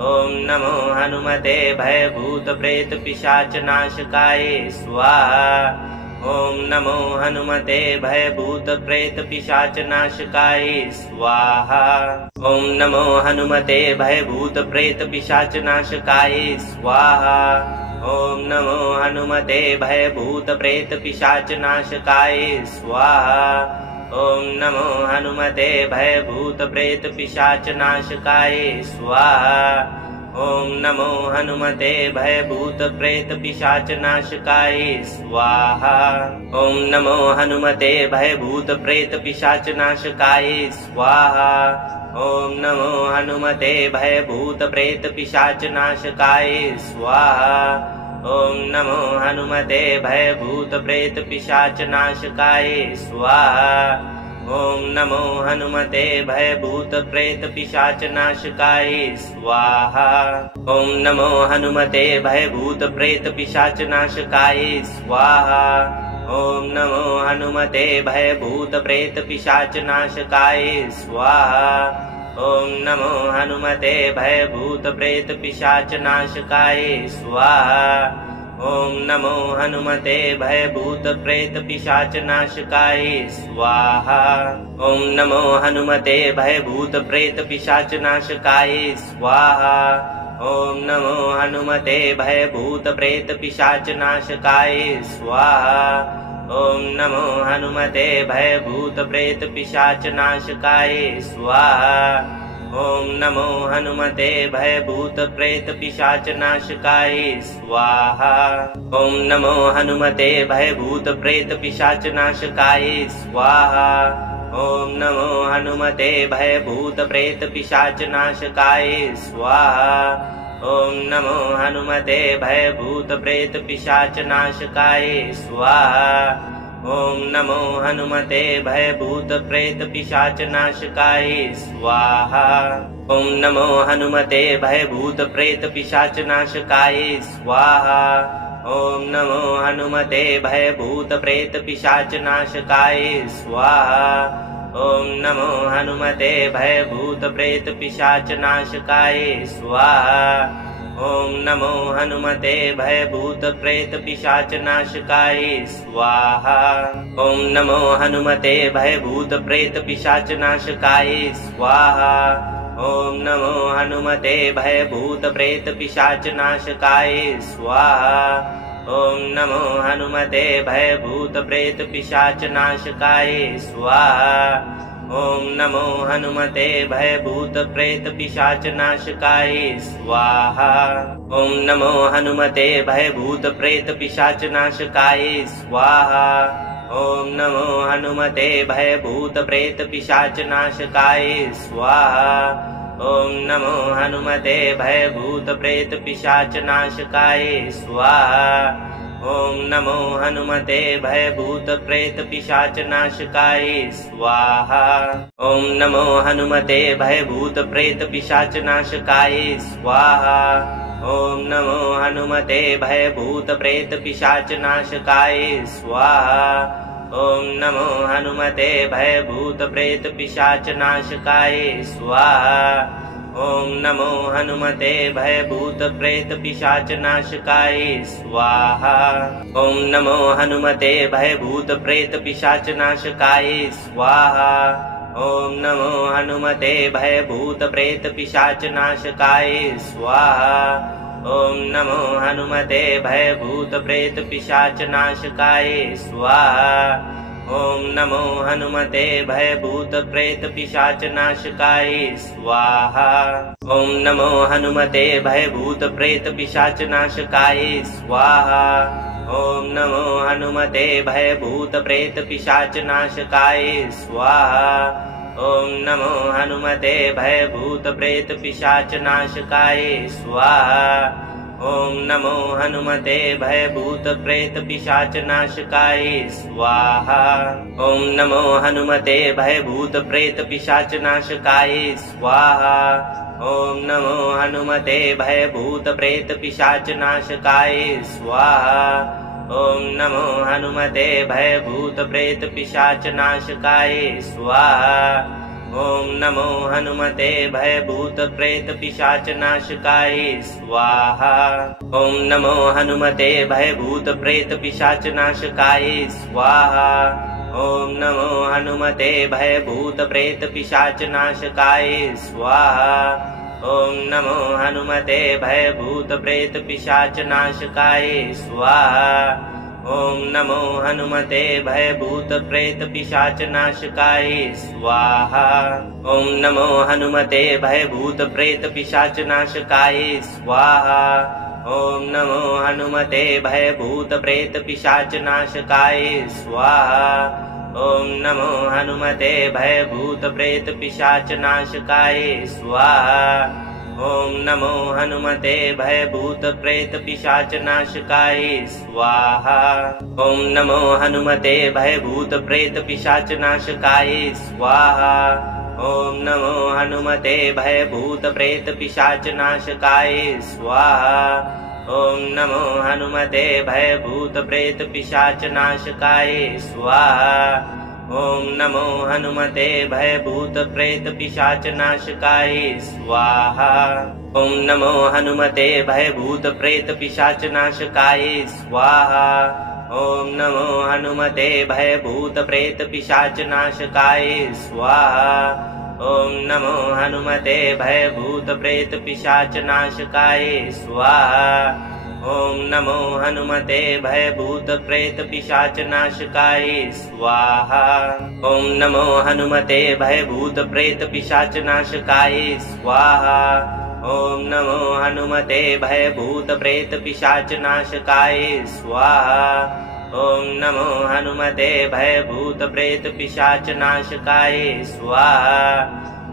ॐ नमो हनुमते भयभूत प्रेत पिशाच नाशकाय स्वाहा। ॐ नमो हनुमते भयभूत प्रेत पिशाच नाशकाय स्वाहा। ॐ नमो हनुमते भयभूत प्रेत पिशाच नाशकाय स्वाहा। ॐ नमो हनुमते भयभूत प्रेत पिशाच नाशकाय स्वाहा। ॐ नमो हनुमते भयभूत प्रेत पिशाच नाशकाय स्वाहा। ॐ नमो हनुमते भयभूत प्रेत पिशाच नाशकाय स्वाहा। ॐ नमो हनुमते भयभूत प्रेत पिशाच नाशकाय स्वाहा। ॐ नमो हनुमते भयभूत प्रेत पिशाच नाशकाय स्वाहा। ॐ नमो हनुमते भयभूत प्रेत पिशाच नाशकाय स्वाहा। ॐ नमो हनुमते भयभूत प्रेत पिशाच नाशकाय स्वाहा। ॐ नमो हनुमते भयभूत प्रेत पिशाच नाशकाय स्वाहा। ॐ नमो हनुमते भयभूत प्रेत पिशाच नाशकाय स्वाहा। ॐ नमो हनुमते भयभूत प्रेत पिशाच नाशकाय स्वाहा। ॐ नमो हनुमते भयभूत प्रेत पिशाच नाशकाय स्वाहा। ॐ नमो हनुमते भयभूत प्रेत पिशाच नाशकाय स्वाहा। ॐ नमो हनुमते भयभूत प्रेत पिशाच नाशकाय स्वाहा। ॐ नमो हनुमते भयभूत प्रेत पिशाच नाशकाय स्वाहा। ॐ नमो हनुमते भयभूत प्रेत पिशाच नाशकाय स्वाहा। ॐ नमो हनुमते भयभूत प्रेत पिशाच नाशकाय स्वाहा। ॐ नमो हनुमते भयभूत प्रेत पिशाच नाशकाय स्वाहा। ॐ नमो हनुमते भयभूत प्रेत पिशाच नाशकाय स्वाहा। ॐ नमो हनुमते भयभूत प्रेत पिशाच नाशकाय स्वाहा। ॐ नमो हनुमते भयभूत प्रेत पिशाच नाशकाय स्वाहा। ॐ नमो हनुमते भयभूत प्रेत पिशाच नाशकाय स्वाहा। ॐ नमो हनुमते भयभूत प्रेत पिशाच नाशकाय स्वाहा। ॐ नमो हनुमते भयभूत प्रेत पिशाच नाशकाय स्वाहा। ॐ नमो हनुमते भयभूत प्रेत पिशाच नाशकाय स्वाहा। ॐ नमो हनुमते भयभूत प्रेत पिशाच नाशकाय स्वाहा। ॐ नमो हनुमते भयभूत प्रेत पिशाच नाशकाय स्वाहा। ॐ नमो हनुमते भयभूत प्रेत पिशाच नाशकाय स्वाहा। ॐ नमो हनुमते भयभूत प्रेत पिशाच नाशकाय स्वाहा। ॐ नमो हनुमते भयभूत प्रेत पिशाच नाशकाय स्वाहा। ॐ नमो हनुमते भयभूत प्रेत पिशाच नाशकाय स्वाहा। ॐ नमो हनुमते भयभूत प्रेत पिशाच नाशकाय स्वाहा। ॐ नमो हनुमते भयभूत प्रेत पिशाच नाशकाय स्वाहा। ॐ नमो हनुमते भयभूत प्रेत पिशाच नाशकाय स्वाहा। ॐ नमो हनुमते भयभूत प्रेत पिशाच नाशकाय स्वाहा। ॐ नमो हनुमते भयभूत प्रेत पिशाच नाशकाय स्वाहा। ॐ नमो हनुमते भयभूत प्रेत पिशाच नाशकाय स्वाहा। ॐ नमो हनुमते भयभूत प्रेत पिशाच नाशकाय स्वाहा। ॐ नमो हनुमते भयभूत प्रेत पिशाच नाशकाय स्वाहा। ॐ नमो हनुमते भयभूत प्रेत पिशाच नाशकाय स्वाहा। ॐ नमो हनुमते भयभूत प्रेत पिशाच नाशकाय स्वाहा। ॐ नमो हनुमते भयभूत प्रेत पिशाच नाशकाय स्वाहा। ॐ नमो हनुमते भयभूत प्रेत पिशाच नाशकाय स्वाहा। ॐ नमो हनुमते भयभूत प्रेत पिशाच नाशकाय स्वाहा। ॐ नमो हनुमते भयभूत प्रेत पिशाच नाशकाय स्वाहा। ॐ नमो हनुमते भयभूत प्रेत पिशाच नाशकाय स्वाहा। ॐ नमो हनुमते भयभूत प्रेत पिशाच नाशकाय स्वाहा। ॐ नमो हनुमते भयभूत प्रेत पिशाच नाशकाय स्वाहा। ॐ नमो हनुमते भयभूत प्रेत पिशाच नाशकाय स्वाहा। ॐ नमो हनुमते भयभूत प्रेत पिशाच नाशकाय स्वाहा। ॐ नमो हनुमते भयभूत प्रेत पिशाच नाशकाय स्वाहा। ॐ नमो हनुमते भयभूत प्रेत पिशाच नाशकाय स्वाहा। ॐ नमो हनुमते भयभूत प्रेत पिशाच नाशकाय स्वाहा। ॐ नमो हनुमते भयभूत प्रेत पिशाच नाशकाय स्वाहा। ॐ नमो हनुमते भयभूत प्रेत पिशाच नाशकाय स्वाहा। ॐ नमो हनुमते भयभूत प्रेत पिशाच नाशकाय स्वाहा। ॐ नमो हनुमते भयभूत प्रेत पिशाच नाशकाय स्वाहा। ॐ नमो हनुमते भयभूत प्रेत पिशाच नाशकाय स्वाहा। ॐ नमो हनुमते भयभूत प्रेत पिशाच नाशकाय स्वाहा। ॐ नमो हनुमते भयभूत प्रेत पिशाच नाशकाय स्वाहा। ॐ नमो हनुमते भयभूत प्रेत पिशाच नाशकाय स्वाहा। ॐ नमो हनुमते भयभूत प्रेत पिशाच नाशकाय स्वाहा। ॐ नमो हनुमते भयभूत प्रेत पिशाच नाशकाय स्वाहा। ॐ नमो हनुमते भयभूत प्रेत पिशाच नाशकाय स्वाहा। ॐ नमो हनुमते भयभूत प्रेत पिशाच नाशकाय स्वाहा। ॐ नमो हनुमते भयभूत प्रेत पिशाच नाशकाय स्वाहा। ॐ नमो हनुमते भयभूत प्रेत पिशाच नाशकाय स्वाहा।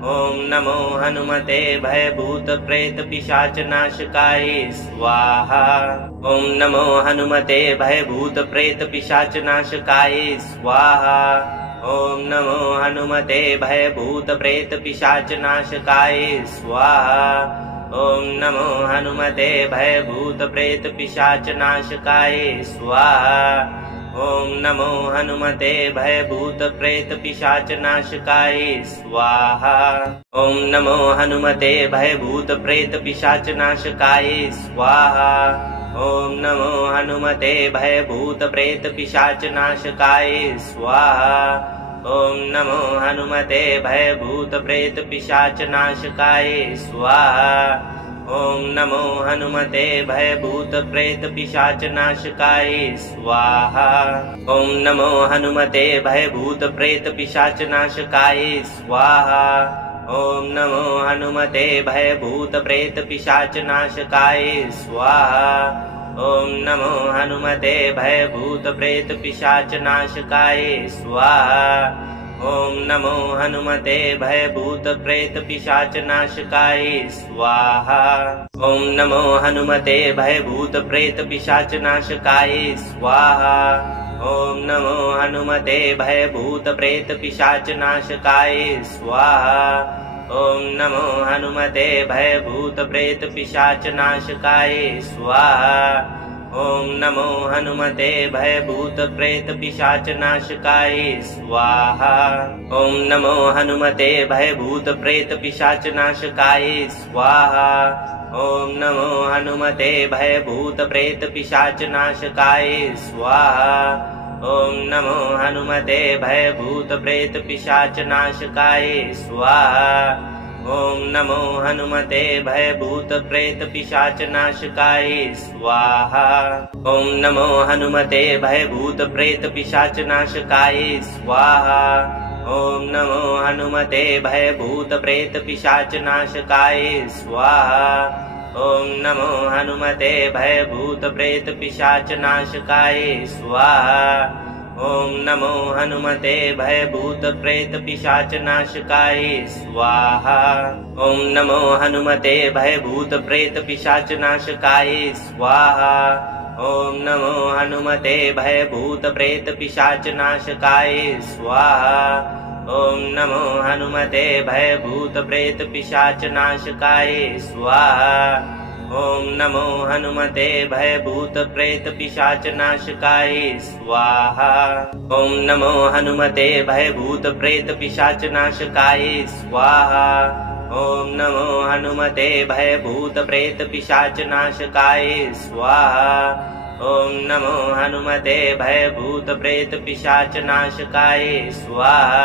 ॐ नमो हनुमते भयभूत प्रेत पिशाच नाशकाय स्वाहा। ॐ नमो हनुमते भयभूत प्रेत पिशाच नाशकाय स्वाहा। ॐ नमो हनुमते भयभूत प्रेत पिशाच नाशकाय स्वाहा। ॐ नमो हनुमते भयभूत प्रेत पिशाच नाशकाय स्वाहा। ॐ नमो हनुमते भयभूत प्रेत पिशाच नाशकाय स्वाहा। ॐ नमो हनुमते भयभूत प्रेत पिशाच नाशकाय स्वाहा। ॐ नमो हनुमते भयभूत प्रेत पिशाच नाशकाय स्वाहा। ॐ नमो हनुमते भयभूत प्रेत पिशाच नाशकाय स्वाहा। ॐ नमो हनुमते भयभूत प्रेत पिशाच नाशकाय स्वाहा। ॐ नमो हनुमते भयभूत प्रेत पिशाच नाशकाय स्वाहा। ॐ नमो हनुमते भयभूत प्रेत पिशाच नाशकाय स्वाहा। ॐ नमो हनुमते भयभूत प्रेत पिशाच नाशकाय स्वाहा। ॐ नमो हनुमते भयभूत प्रेत पिशाच नाशकाय स्वाहा। ॐ नमो हनुमते भयभूत प्रेत पिशाच नाशकाय स्वाहा। ॐ नमो हनुमते भयभूत प्रेत पिशाच नाशकाय स्वाहा। ॐ नमो हनुमते भयभूत प्रेत पिशाच नाशकाय स्वाहा। ॐ नमो हनुमते भयभूत प्रेत पिशाच नाशकाय स्वाहा। ॐ नमो हनुमते भयभूत प्रेत पिशाच नाशकाय स्वाहा। ॐ नमो हनुमते भयभूत प्रेत पिशाच नाशकाय स्वाहा। ॐ नमो हनुमते भयभूत प्रेत पिशाच नाशकाय स्वाहा। ॐ नमो हनुमते भयभूत प्रेत पिशाच नाशकाय स्वाहा। ॐ नमो हनुमते भयभूत प्रेत पिशाच नाशकाय स्वाहा। ॐ नमो हनुमते भयभूत प्रेत पिशाच नाशकाय स्वाहा। ॐ नमो हनुमते भयभूत प्रेत पिशाच नाशकाय स्वाहा। ॐ नमो हनुमते भयभूत प्रेत पिशाच नाशकाय स्वाहा। ॐ नमो हनुमते भयभूत प्रेत पिशाच नाशकाय स्वाहा। ॐ नमो हनुमते भयभूत प्रेत पिशाच नाशकाय स्वाहा। ॐ नमो हनुमते भयभूत प्रेत पिशाच नाशकाय स्वाहा। ॐ नमो हनुमते भयभूत प्रेत पिशाच नाशकाय स्वाहा। ॐ नमो हनुमते भयभूत प्रेत पिशाच नाशकाय स्वाहा। ॐ नमो हनुमते भयभूत प्रेत पिशाच नाशकाय स्वाहा। ॐ नमो हनुमते भयभूत प्रेत पिशाच नाशकाय स्वाहा।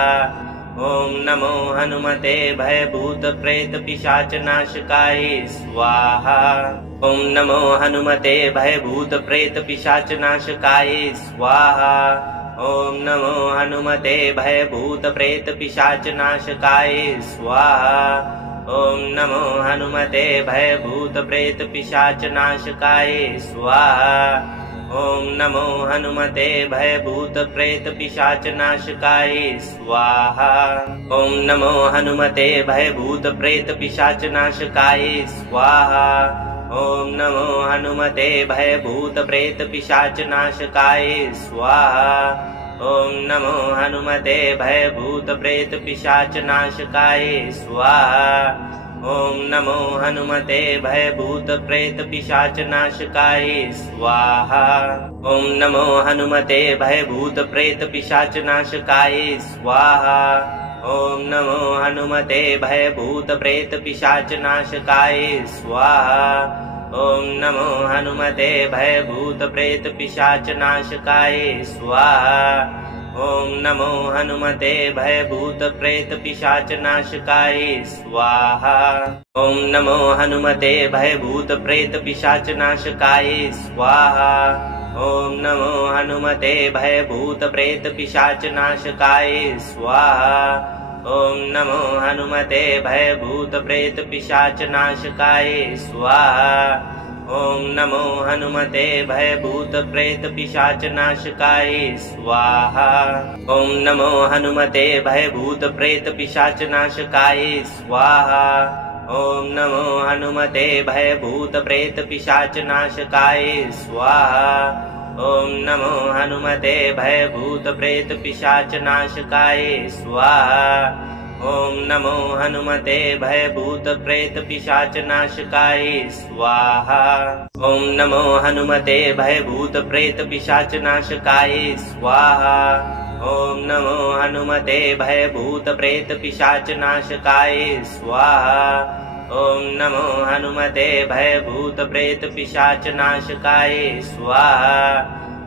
ॐ नमो हनुमते भयभूत प्रेत पिशाच नाशकाय स्वाहा। ॐ नमो हनुमते भयभूत प्रेत पिशाच नाशकाय स्वाहा। ॐ नमो हनुमते भयभूत प्रेत पिशाच नाशकाय स्वाहा। ॐ नमो हनुमते भयभूत प्रेत पिशाच नाशकाय स्वाहा। ॐ नमो हनुमते भयभूत प्रेत पिशाच नाशकाय स्वाहा। ॐ नमो हनुमते भयभूत प्रेत पिशाच नाशकाय स्वाहा। ॐ नमो हनुमते भयभूत प्रेत पिशाच नाशकाय स्वाहा। ॐ नमो हनुमते भयभूत प्रेत पिशाच नाशकाय स्वाहा। ॐ नमो हनुमते भयभूत प्रेत पिशाच नाशकाय स्वाहा। ॐ नमो हनुमते भयभूत प्रेत पिशाच नाशकाय स्वाहा। ॐ नमो हनुमते भयभूत प्रेत पिशाच नाशकाय स्वाहा। ॐ नमो हनुमते भयभूत प्रेत पिशाच नाशकाय स्वाहा। ॐ नमो हनुमते भयभूत प्रेत पिशाच नाशकाय स्वाहा। ॐ नमो हनुमते भयभूत प्रेत पिशाच नाशकाय स्वाहा। ॐ नमो हनुमते भयभूत प्रेत पिशाच नाशकाय स्वाहा। ॐ नमो हनुमते भयभूत प्रेत पिशाच नाशकाय स्वाहा। ॐ नमो हनुमते भयभूत प्रेत पिशाच नाशकाय स्वाहा। ॐ नमो हनुमते भयभूत प्रेत पिशाच नाशकाय स्वाहा। ॐ नमो हनुमते भयभूत प्रेत पिशाच नाशकाय स्वाहा। ॐ नमो हनुमते भयभूत प्रेत पिशाच नाशकाय स्वाहा। ॐ नमो हनुमते भयभूत प्रेत पिशाच नाशकाय स्वाहा। ॐ नमो हनुमते भयभूत प्रेत पिशाच नाशकाय स्वाहा। ॐ नमो हनुमते भयभूत प्रेत पिशाच नाशकाय स्वाहा। ॐ नमो हनुमते भयभूत प्रेत पिशाच नाशकाय स्वाहा।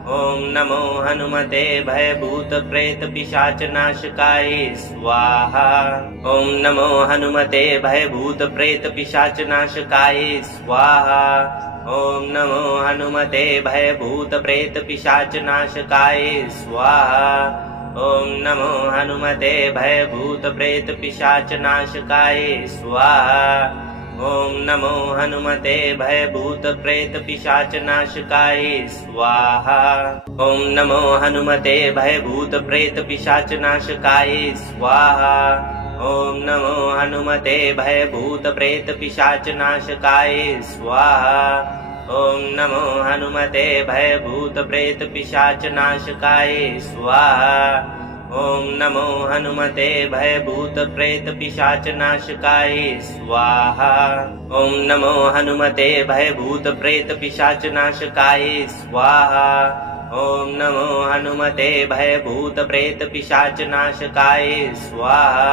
ॐ नमो हनुमते भयभूत प्रेत पिशाच नाशकाय स्वाहा। ॐ नमो हनुमते भयभूत प्रेत पिशाच नाशकाय स्वाहा। ॐ नमो हनुमते भयभूत प्रेत पिशाच नाशकाय स्वाहा। ॐ नमो हनुमते भयभूत प्रेत पिशाच नाशकाय स्वाहा। ॐ नमो हनुमते भयभूत प्रेत पिशाच नाशकाय स्वाहा। ॐ नमो हनुमते भयभूत प्रेत पिशाच नाशकाय स्वाहा। ॐ नमो हनुमते भयभूत प्रेत पिशाच नाशकाय स्वाहा। ॐ नमो हनुमते भयभूत प्रेत पिशाच नाशकाय स्वाहा। ॐ नमो हनुमते भयभूत प्रेत पिशाच नाशकाय स्वाहा। ॐ नमो हनुमते भयभूत प्रेत पिशाच नाशकाय स्वाहा। ॐ नमो हनुमते भयभूत प्रेत पिशाच नाशकाय स्वाहा।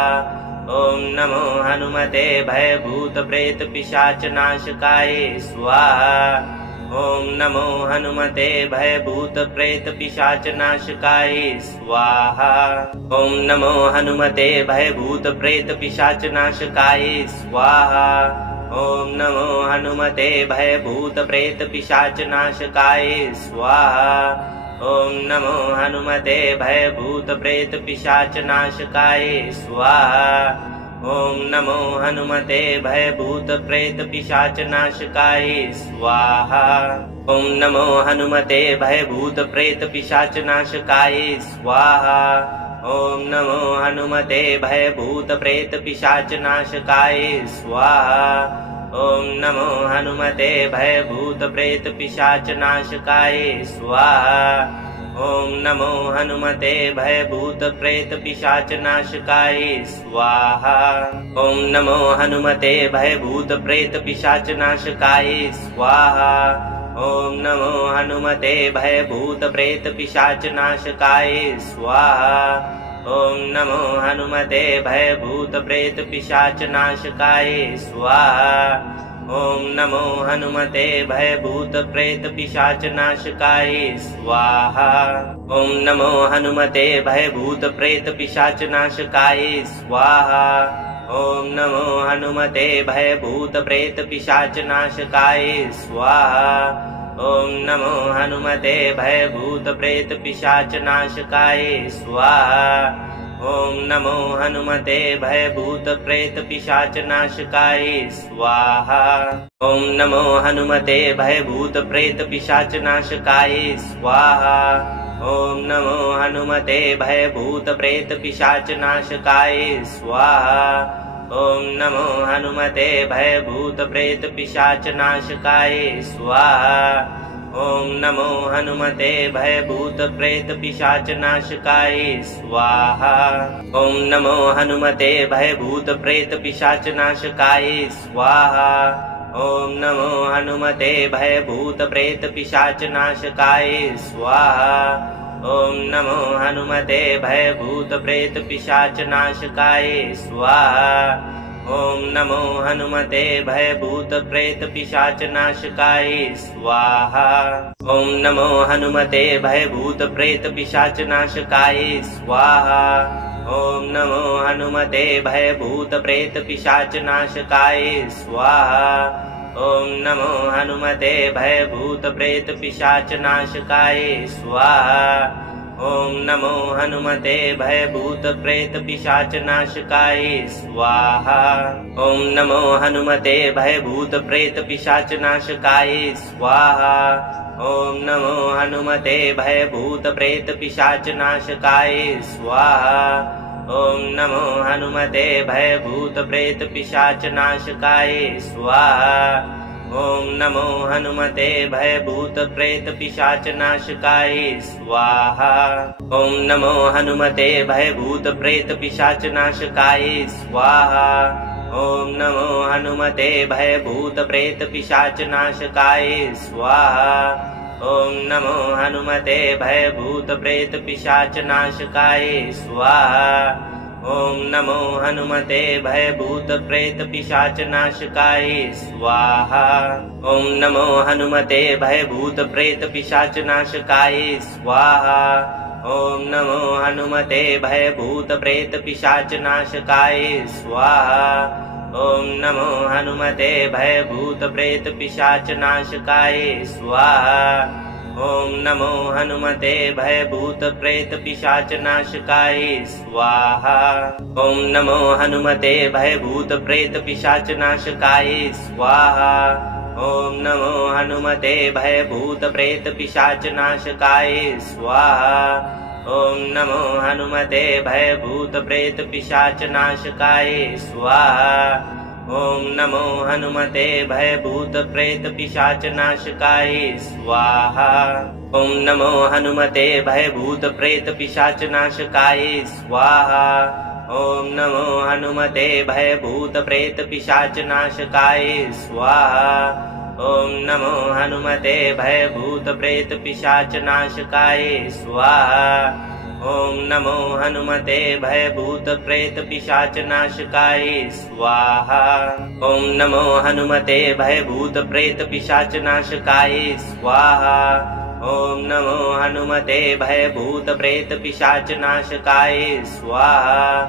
ॐ नमो हनुमते भयभूत प्रेत पिशाच नाशकाय स्वाहा। ॐ नमो हनुमते भयभूत प्रेत पिशाच नाशकाय स्वाहा। ॐ नमो हनुमते भयभूत प्रेत पिशाच नाशकाय स्वाहा। ॐ नमो हनुमते भयभूत प्रेत पिशाच नाशकाय स्वाहा। ॐ नमो हनुमते भयभूत प्रेत पिशाच नाशकाय स्वाहा। ॐ नमो हनुमते भयभूत प्रेत पिशाच नाशकाय स्वाहा। ॐ नमो हनुमते भयभूत प्रेत पिशाच नाशकाय स्वाहा। ॐ नमो हनुमते भयभूत प्रेत पिशाच नाशकाय स्वाहा। ॐ नमो हनुमते भयभूत प्रेत पिशाच नाशकाय स्वाहा। ॐ नमो हनुमते भयभूत प्रेत पिशाच नाशकाय स्वाहा। ॐ नमो हनुमते भयभूत प्रेत पिशाच नाशकाय स्वाहा। ॐ नमो हनुमते भयभूत प्रेत पिशाच नाशकाय स्वाहा। ॐ नमो हनुमते भयभूत प्रेत पिशाच नाशकाय स्वाहा। ॐ नमो हनुमते भयभूत प्रेत पिशाच नाशकाय स्वाहा। ॐ नमो हनुमते भयभूत प्रेत पिशाच नाशकाय स्वाहा। ॐ नमो हनुमते भयभूत प्रेत पिशाच नाशकाय स्वाहा। ॐ नमो हनुमते भयभूत प्रेत पिशाच नाशकाय स्वाहा। ॐ नमो हनुमते भयभूत प्रेत पिशाच नाशकाय स्वाहा। ॐ नमो हनुमते भयभूत प्रेत पिशाच नाशकाय स्वाहा। ॐ नमो हनुमते भयभूत प्रेत पिशाच नाशकाय स्वाहा। ॐ नमो हनुमते भयभूत प्रेत पिशाच नाशकाय स्वाहा। ॐ नमो हनुमते भयभूत प्रेत पिशाच नाशकाय स्वाहा। ॐ नमो हनुमते भयभूत प्रेत पिशाच नाशकाय स्वाहा। ॐ नमो हनुमते भयभूत प्रेत पिशाच नाशकाय स्वाहा। ॐ नमो हनुमते भयभूत प्रेत पिशाच नाशकाय स्वाहा। ॐ नमो हनुमते भयभूत प्रेत पिशाच नाशकाय स्वाहा। ॐ नमो हनुमते भयभूत प्रेत पिशाच नाशकाय स्वाहा। ॐ नमो हनुमते भयभूत प्रेत पिशाच नाशकाय स्वाहा। ॐ नमो हनुमते भयभूत प्रेत पिशाच नाशकाय स्वाहा। ॐ नमो हनुमते भयभूत प्रेत पिशाच नाशकाय स्वाहा। ॐ नमो हनुमते भयभूत प्रेत पिशाच नाशकाय स्वाहा। ॐ नमो हनुमते भयभूत प्रेत पिशाच नाशकाय स्वाहा। ॐ नमो हनुमते भयभूत प्रेत पिशाच नाशकाय स्वाहा। ॐ नमो हनुमते भयभूत प्रेत पिशाच नाशकाय स्वाहा। ॐ नमो हनुमते भयभूत प्रेत पिशाच नाशकाय स्वाहा। ॐ नमो हनुमते भयभूत प्रेत पिशाच नाशकाय स्वाहा। ॐ नमो हनुमते भयभूत प्रेत पिशाच नाशकाय स्वाहा। ॐ नमो हनुमते भयभूत प्रेत पिशाच नाशकाय स्वाहा। ॐ नमो हनुमते भयभूत प्रेत पिशाच नाशकाय स्वाहा। ॐ नमो हनुमते भयभूत प्रेत पिशाच नाशकाय स्वाहा। ॐ नमो हनुमते भयभूत प्रेत पिशाच नाशकाय स्वाहा। ॐ नमो हनुमते भयभूत प्रेत पिशाच नाशकाय स्वाहा। ॐ नमो हनुमते भयभूत प्रेत पिशाच नाशकाय स्वाहा। ॐ नमो हनुमते भयभूत प्रेत पिशाच नाशकाय स्वाहा। ॐ नमो हनुमते भयभूत प्रेत पिशाच नाशकाय स्वाहा। ॐ नमो हनुमते भयभूत प्रेत पिशाच नाशकाय स्वाहा। ओम नमो हनुमते भयभूत प्रेत पिशाच नाशकाय स्वाहा। ओम नमो हनुमते भयभूत प्रेत पिशाच नाशकाय स्वाहा। ओम नमो हनुमते भयभूत प्रेत पिशाच नाशकाय स्वाहा। ओम नमो हनुमते भयभूत प्रेत पिशाच नाशकाय स्वाहा। ओम नमो हनुमते भयभूत प्रेत पिशाच नाशकाय स्वाहा। ओम नमो हनुमते भयभूत प्रेत पिशाच नाशकाय स्वाहा।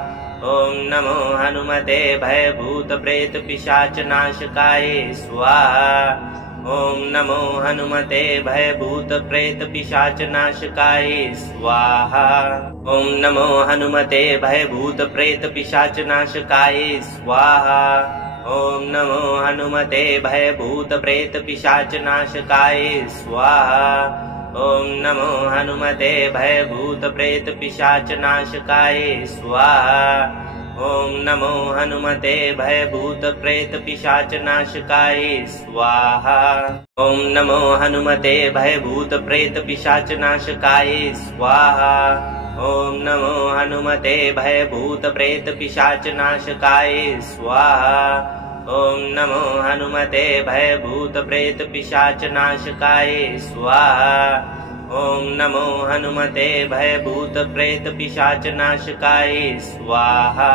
ओम नमो हनुमते भयभूत प्रेत पिशाच नाशकाय स्वाहा। ओम नमो हनुमते भयभूत प्रेत पिशाच नाशकाय स्वाहा। ओम नमो हनुमते भयभूत प्रेत पिशाच नाशकाय स्वाहा। ओम नमो हनुमते भयभूत प्रेत पिशाच नाशकाय स्वाहा। ओम नमो हनुमते भयभूत प्रेत पिशाच नाशकाय स्वाहा। ओम नमो हनुमते भयभूत प्रेत पिशाच नाशकाय स्वाहा। ओम नमो हनुमते भयभूत प्रेत पिशाच नाशकाय स्वाहा। ओम नमो हनुमते भयभूत प्रेत पिशाच नाशकाय स्वाहा। ओम नमो हनुमते भयभूत प्रेत पिशाच नाशकाय स्वाहा। ओम नमो हनुमते भयभूत प्रेत पिशाच नाशकाय स्वाहा।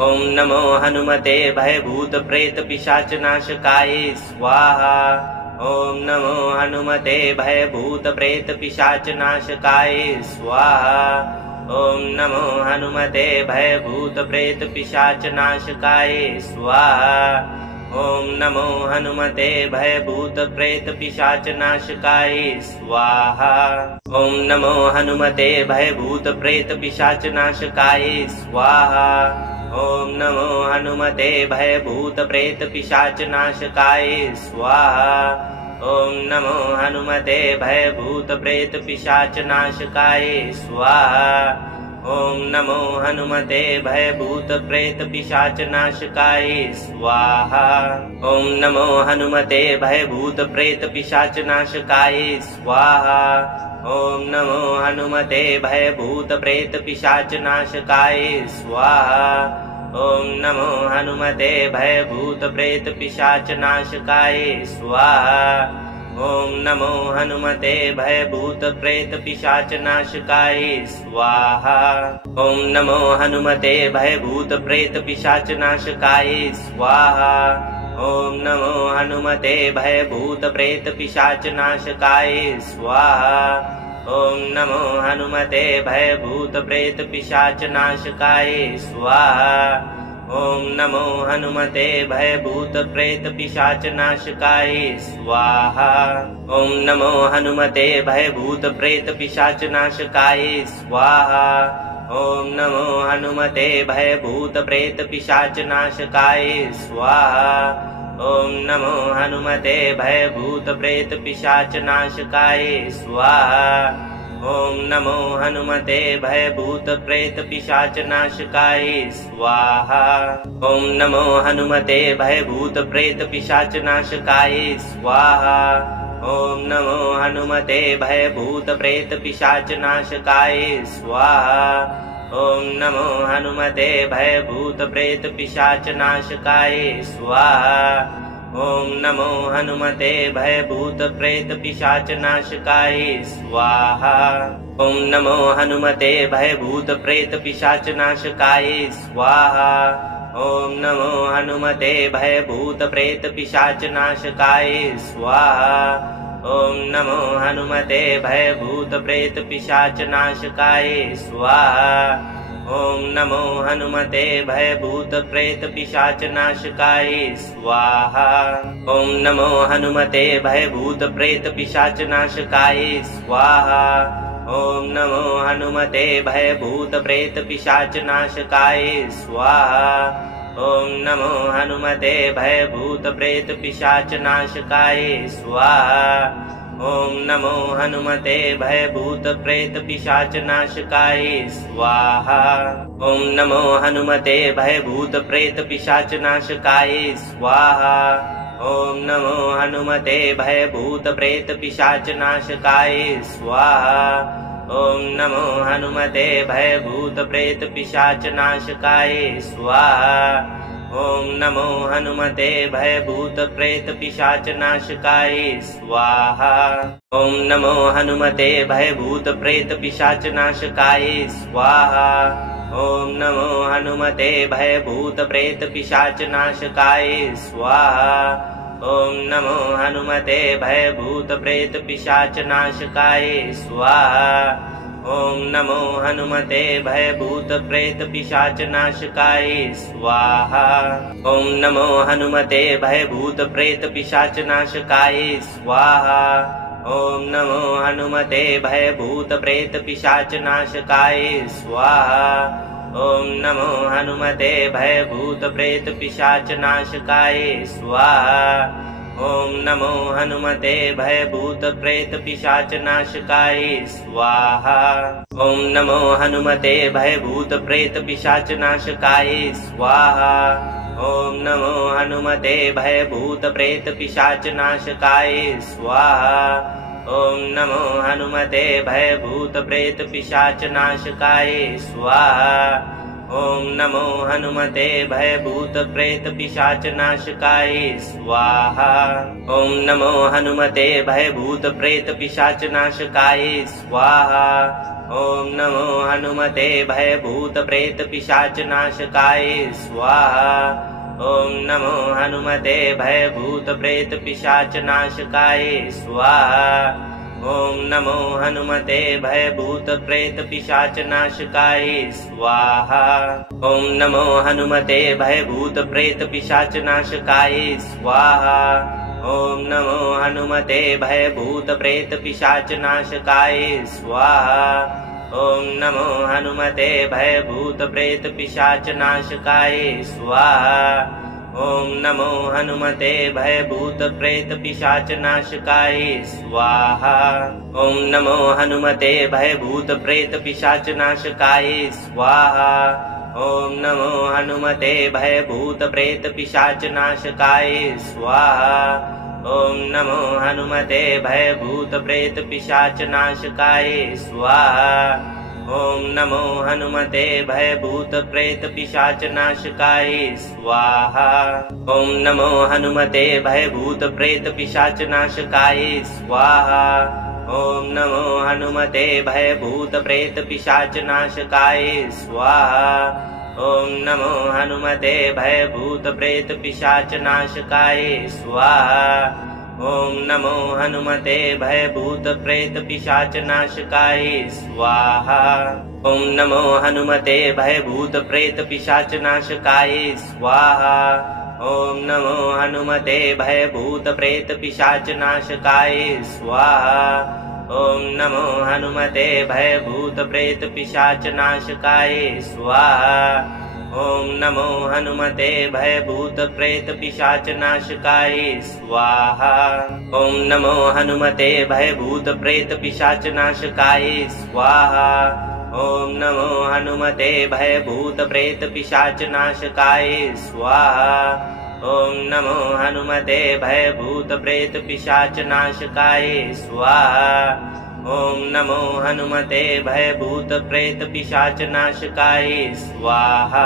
ओम नमो हनुमते भयभूत प्रेत पिशाच नाशकाय स्वाहा। ओम नमो हनुमते भयभूत प्रेत पिशाच नाशकाय स्वाहा। ओम नमो हनुमते भयभूत प्रेत पिशाच नाशकाय स्वाहा। ओम नमो हनुमते भयभूत प्रेत पिशाच नाशकाय स्वाहा। ओम नमो हनुमते भयभूत प्रेत पिशाच नाशकाय स्वाहा। ओम नमो हनुमते भयभूत प्रेत पिशाच नाशकाय स्वाहा। ओम नमो हनुमते भयभूत प्रेत पिशाच नाशकाय स्वाहा। ओम नमो हनुमते भयभूत प्रेत पिशाच नाशकाय स्वाहा। ओम नमो हनुमते भयभूत प्रेत पिशाच नाशकाय स्वाहा। ओम नमो हनुमते भयभूत प्रेत पिशाच नाशकाय स्वाहा। ओम नमो हनुमते भयभूत प्रेत पिशाच नाशकाय स्वाहा। ओम नमो हनुमते भयभूत प्रेत पिशाच नाशकाय स्वाहा। ओम नमो हनुमते भयभूत प्रेत पिशाच नाशकाय स्वाहा। ओम नमो हनुमते भयभूत प्रेत पिशाच नाशकाय स्वाहा। ओम नमो हनुमते भयभूत प्रेत पिशाच नाशकाय स्वाहा। ओम नमो हनुमते भयभूत प्रेत पिशाच नाशकाय स्वाहा। ओम नमो हनुमते भयभूत प्रेत पिशाच नाशकाय स्वाहा। ओम नमो हनुमते भयभूत प्रेत पिशाच नाशकाय स्वाहा। ओम नमो हनुमते भयभूत प्रेत पिशाच नाशकाय स्वाहा। ओम नमो हनुमते भयभूत प्रेत पिशाच नाशकाय स्वाहा। ओम नमो हनुमते भयभूत प्रेत पिशाच नाशकाय स्वाहा। ओम नमो हनुमते भयभूत प्रेत पिशाच नाशकाय स्वाहा। ओम नमो हनुमते भयभूत प्रेत पिशाच नाशकाय स्वाहा। ओम नमो हनुमते भयभूत प्रेत पिशाच नाशकाय स्वाहा। ओम नमो हनुमते भयभूत प्रेत पिशाच नाशकाय स्वाहा। ओम नमो हनुमते भयभूत प्रेत पिशाच नाशकाय स्वाहा। ओम नमो हनुमते भयभूत प्रेत पिशाच नाशकाय स्वाहा। ओम नमो हनुमते भयभूत प्रेत पिशाच नाशकाय स्वाहा। ओम नमो हनुमते भयभूत प्रेत पिशाच नाशकाय स्वाहा। ओम नमो हनुमते भयभूत प्रेत पिशाच नाशकाय स्वाहा। ओम नमो हनुमते भयभूत प्रेत पिशाच नाशकाय स्वाहा। ओम नमो हनुमते भयभूत प्रेत पिशाच नाशकाय स्वाहा। ओम नमो हनुमते भयभूत प्रेत पिशाच नाशकाय स्वाहा। ॐ नमो हनुमते भयभूतप्रेतपिशाचनाशकाय स्वाहा ॐ नमो हनुमते भयभूतप्रेतपिशाचनाशकाय स्वाहा ॐ नमो हनुमते भयभूतप्रेतपिशाचनाशकाय स्वाहा ॐ नमो हनुमते भयभूतप्रेतपिशाचनाशकाय स्वाहा ॐ नमो हनुमते भयभूतप्रेतपिशाचनाशकाय स्वाहा ॐ नमो हनुमते भयभूतप्रेतपिशाचनाशकाय स्वाहा ॐ नमो हनुमते भयभूतप्रेतपिशाचनाशकाय स्वाहा ॐ नमो हनुमते भयभूतप्रेतपिशाचनाशकाय स्वाहा ॐ नमो हनुमते भयभूतप्रेतपिशाचनाशकाय स्वाहा ॐ नमो हनुमते भयभूतप्रेतपिशाचनाशकाय स्वाहा ॐ नमो हनुमते भयभूतप्रेतपिशाचनाशकाय स्वाहा ॐ नमो हनुमते भयभूतप्रेतपिशाचनाशकाय स्वाहा ॐ नमो हनुमते भयभूतप्रेतपिशाचनाशकाय स्वाहा ॐ नमो हनुमते भयभूतप्रेतपिशाचनाशकाय स्वाहा ॐ नमो हनुमते भयभूतप्रेतपिशाचनाशकाय स्वाहा ॐ नमो हनुमते भयभूतप्रेतपिशाचनाशकाय स्वाहा ॐ नमो हनुमते भयभूतप्रेतपिशाचनाशकाय स्वाहा ॐ नमो हनुमते भयभूतप्रेतपिशाचनाशकाय स्वाहा ॐ नमो हनुमते भयभूतप्रेतपिशाचनाशकाय स्वाहा ॐ नमो हनुमते भयभूतप्रेतपिशाचनाशकाय स्वाहा ॐ नमो हनुमते भयभूतप्रेतपिशाचनाशकाय स्वाहा ॐ नमो हनुमते भयभूतप्रेतपिशाचनाशकाय स्वाहा ॐ नमो हनुमते भयभूतप्रेतपिशाचनाशकाय स्वाहा ॐ नमो हनुमते भयभूतप्रेतपिशाचनाशकाय स्वाहा ॐ नमो हनुमते भयभूतप्रेतपिशाचनाशकाय स्वाहा ॐ नमो हनुमते भयभूतप्रेतपिशाचनाशकाय स्वाहा ॐ नमो हनुमते भयभूतप्रेतपिशाचनाशकाय स्वाहा ॐ नमो हनुमते भयभूतप्रेतपिशाचनाशकाय स्वाहा ॐ नमो हनुमते भयभूतप्रेतपिशाचनाशकाय स्वाहा ॐ नमो हनुमते भयभूतप्रेतपिशाचनाशकाय स्वाहा ॐ नमो हनुमते भयभूतप्रेतपिशाचनाशकाय स्वाहा ॐ नमो हनुमते भयभूतप्रेतपिशाचनाशकाय स्वाहा ॐ नमो हनुमते भयभूतप्रेतपिशाचनाशकाय स्वाहा ॐ नमो हनुमते भयभूतप्रेतपिशाचनाशकाय स्वाहा ॐ नमो हनुमते भयभूतप्रेतपिशाचनाशकाय स्वाहा ॐ नमो हनुमते भयभूतप्रेतपिशाचनाशकाय स्वाहा ॐ नमो हनुमते भयभूतप्रेतपिशाचनाशकाय स्वाहा ॐ नमो हनुमते भयभूतप्रेतपिशाचनाशकाय स्वाहा ॐ नमो हनुमते भयभूतप्रेतपिशाचनाशकाय स्वाहा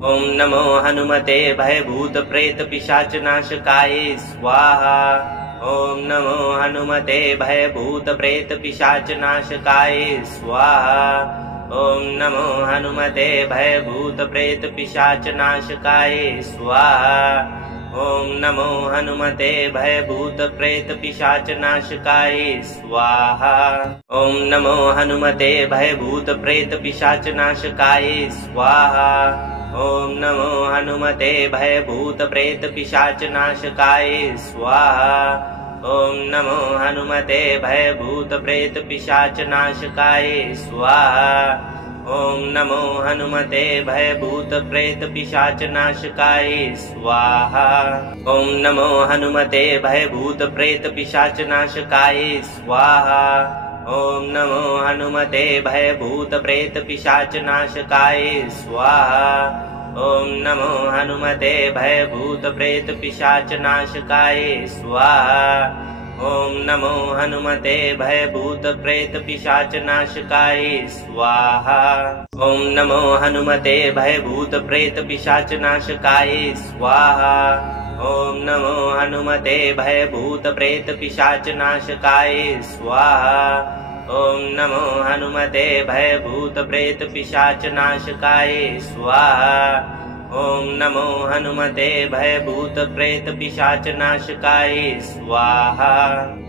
ॐ नमो हनुमते भयभूतप्रेतपिशाचनाशकाय स्वाहा ॐ नमो हनुमते भयभूतप्रेतपिशाचनाशकाय स्वाहा ॐ नमो हनुमते भयभूतप्रेतपिशाचनाशकाय स्वाहा ॐ नमो हनुमते भयभूतप्रेतपिशाचनाशकाय स्वाहा ॐ नमो हनुमते भयभूतप्रेतपिशाचनाशकाय स्वाहा ॐ नमो हनुमते भयभूतप्रेतपिशाचनाशकाय स्वाहा ॐ नमो हनुमते भयभूतप्रेतपिशाचनाशकाय स्वाहा ॐ नमो हनुमते भयभूतप्रेतपिशाचनाशकाय स्वाहा ॐ नमो हनुमते भयभूतप्रेतपिशाचनाशकाय स्वाहा ॐ नमो हनुमते भयभूतप्रेतपिशाचनाशकाय स्वाहा ॐ नमो हनुमते भयभूत प्रेत पिशाच नाशकाय स्वाहा ॐ नमो हनुमते भयभूत प्रेत पिशाच नाशकाय स्वाहा ॐ नमो हनुमते भयभूत प्रेत पिशाच नाशकाय स्वाहा ॐ नमो हनुमते भयभूत प्रेत पिशाच नाशकाय स्वाहा ॐ नमो हनुमते भयभूत प्रेत पिशाच नाशकाय स्वाहा ॐ नमो हनुमते भयभूत प्रेत पिशाच नाशकाय स्वाहा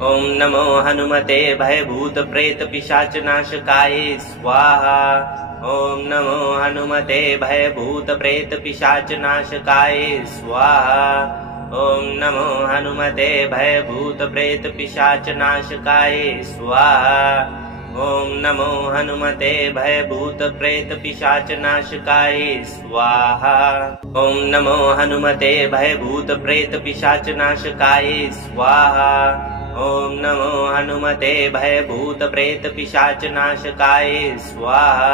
ॐ नमो हनुमते भयभूत प्रेत पिशाच नाशकाय स्वाहा ॐ नमो हनुमते भयभूत प्रेत पिशाच नाशकाय स्वाहा ॐ नमो हनुमते भयभूत प्रेत पिशाच नाशकाय स्वाहा ॐ नमो हनुमते भयभूत प्रेत पिशाच नाशकाय स्वाहा ॐ नमो हनुमते भयभूत प्रेत पिशाच नाशकाय स्वाहा ॐ नमो हनुमते भयभूत प्रेत पिशाच नाशकाय स्वाहा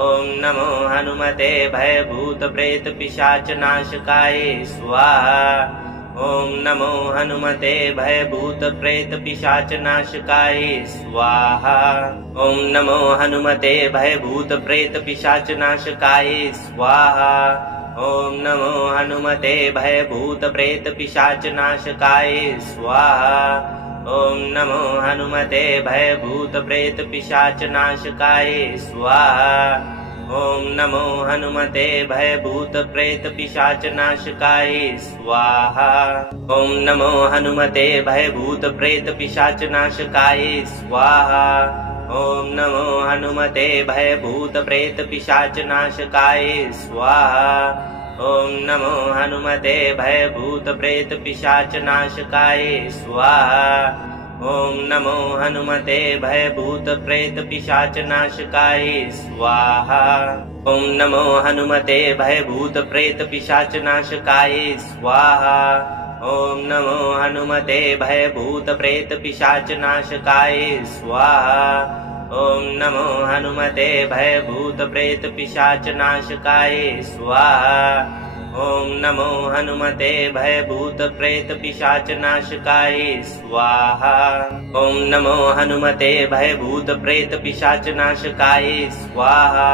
ॐ नमो हनुमते भयभूत प्रेत पिशाच नाशकाय स्वाहा ॐ नमो हनुमते भयभूत प्रेत पिशाच नाशकाय स्वाहा ॐ नमो हनुमते भयभूत प्रेत पिशाच नाशकाय स्वाहा ॐ नमो हनुमते भयभूत प्रेत पिशाच नाशकाय स्वाहा ॐ नमो हनुमते भयभूत प्रेत पिशाच नाशकाय स्वाहा ॐ नमो हनुमते भयभूत प्रेत पिशाच नाशकाय स्वाहा ॐ नमो हनुमते भयभूत प्रेत पिशाच नाशकाय स्वाहा ॐ नमो हनुमते भयभूत प्रेत पिशाच नाशकाय स्वाहा ॐ नमो हनुमते भयभूत प्रेत पिशाच नाशकाय स्वाहा ॐ नमो हनुमते भयभूत प्रेत पिशाच नाशकाय स्वाहा ॐ नमो हनुमते भयभूत प्रेत पिशाच नाशकाय स्वाहा ॐ नमो हनुमते भयभूत प्रेत पिशाच नाशकाय स्वाहा ॐ नमो हनुमते भयभूत प्रेत पिशाच नाशकाय स्वाहा ॐ नमो हनुमते भयभूत प्रेत पिशाच नाशकाय स्वाहा ॐ नमो हनुमते भयभूत प्रेत पिशाच नाशकाय स्वाहा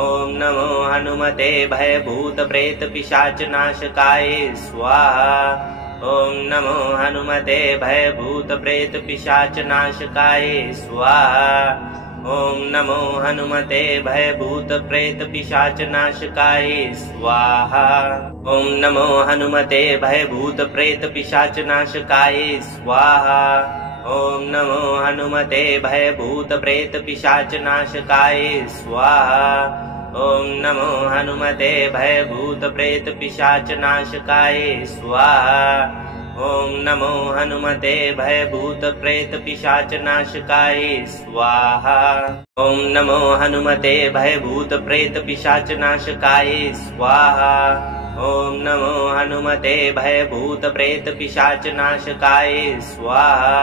ॐ नमो हनुमते भयभूत प्रेत पिशाच नाशकाय स्वाहा ॐ नमो हनुमते भयभूत प्रेत पिशाच नाशकाय स्वाहा ॐ नमो हनुमते भयभूत प्रेत पिशाच नाशकाय स्वाहा ॐ नमो हनुमते भयभूत प्रेत पिशाच नाशकाय स्वाहा ॐ नमो हनुमते भयभूत प्रेत पिशाच नाशकाय स्वाहा ॐ नमो हनुमते भयभूत प्रेत पिशाच नाशकाय स्वाहा ॐ नमो हनुमते भयभूत प्रेत पिशाच नाशकाय स्वाहा ॐ नमो हनुमते भयभूत प्रेत पिशाच नाशकाय स्वाहा ॐ नमो हनुमते भयभूत प्रेत पिशाच नाशकाय स्वाहा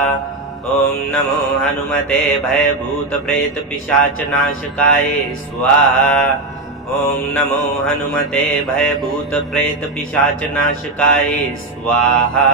ॐ नमो हनुमते भयभूत प्रेत पिशाच नाशकाय स्वाहा ॐ नमो हनुमते भयभूत प्रेत पिशाच नाशकाय स्वाहा।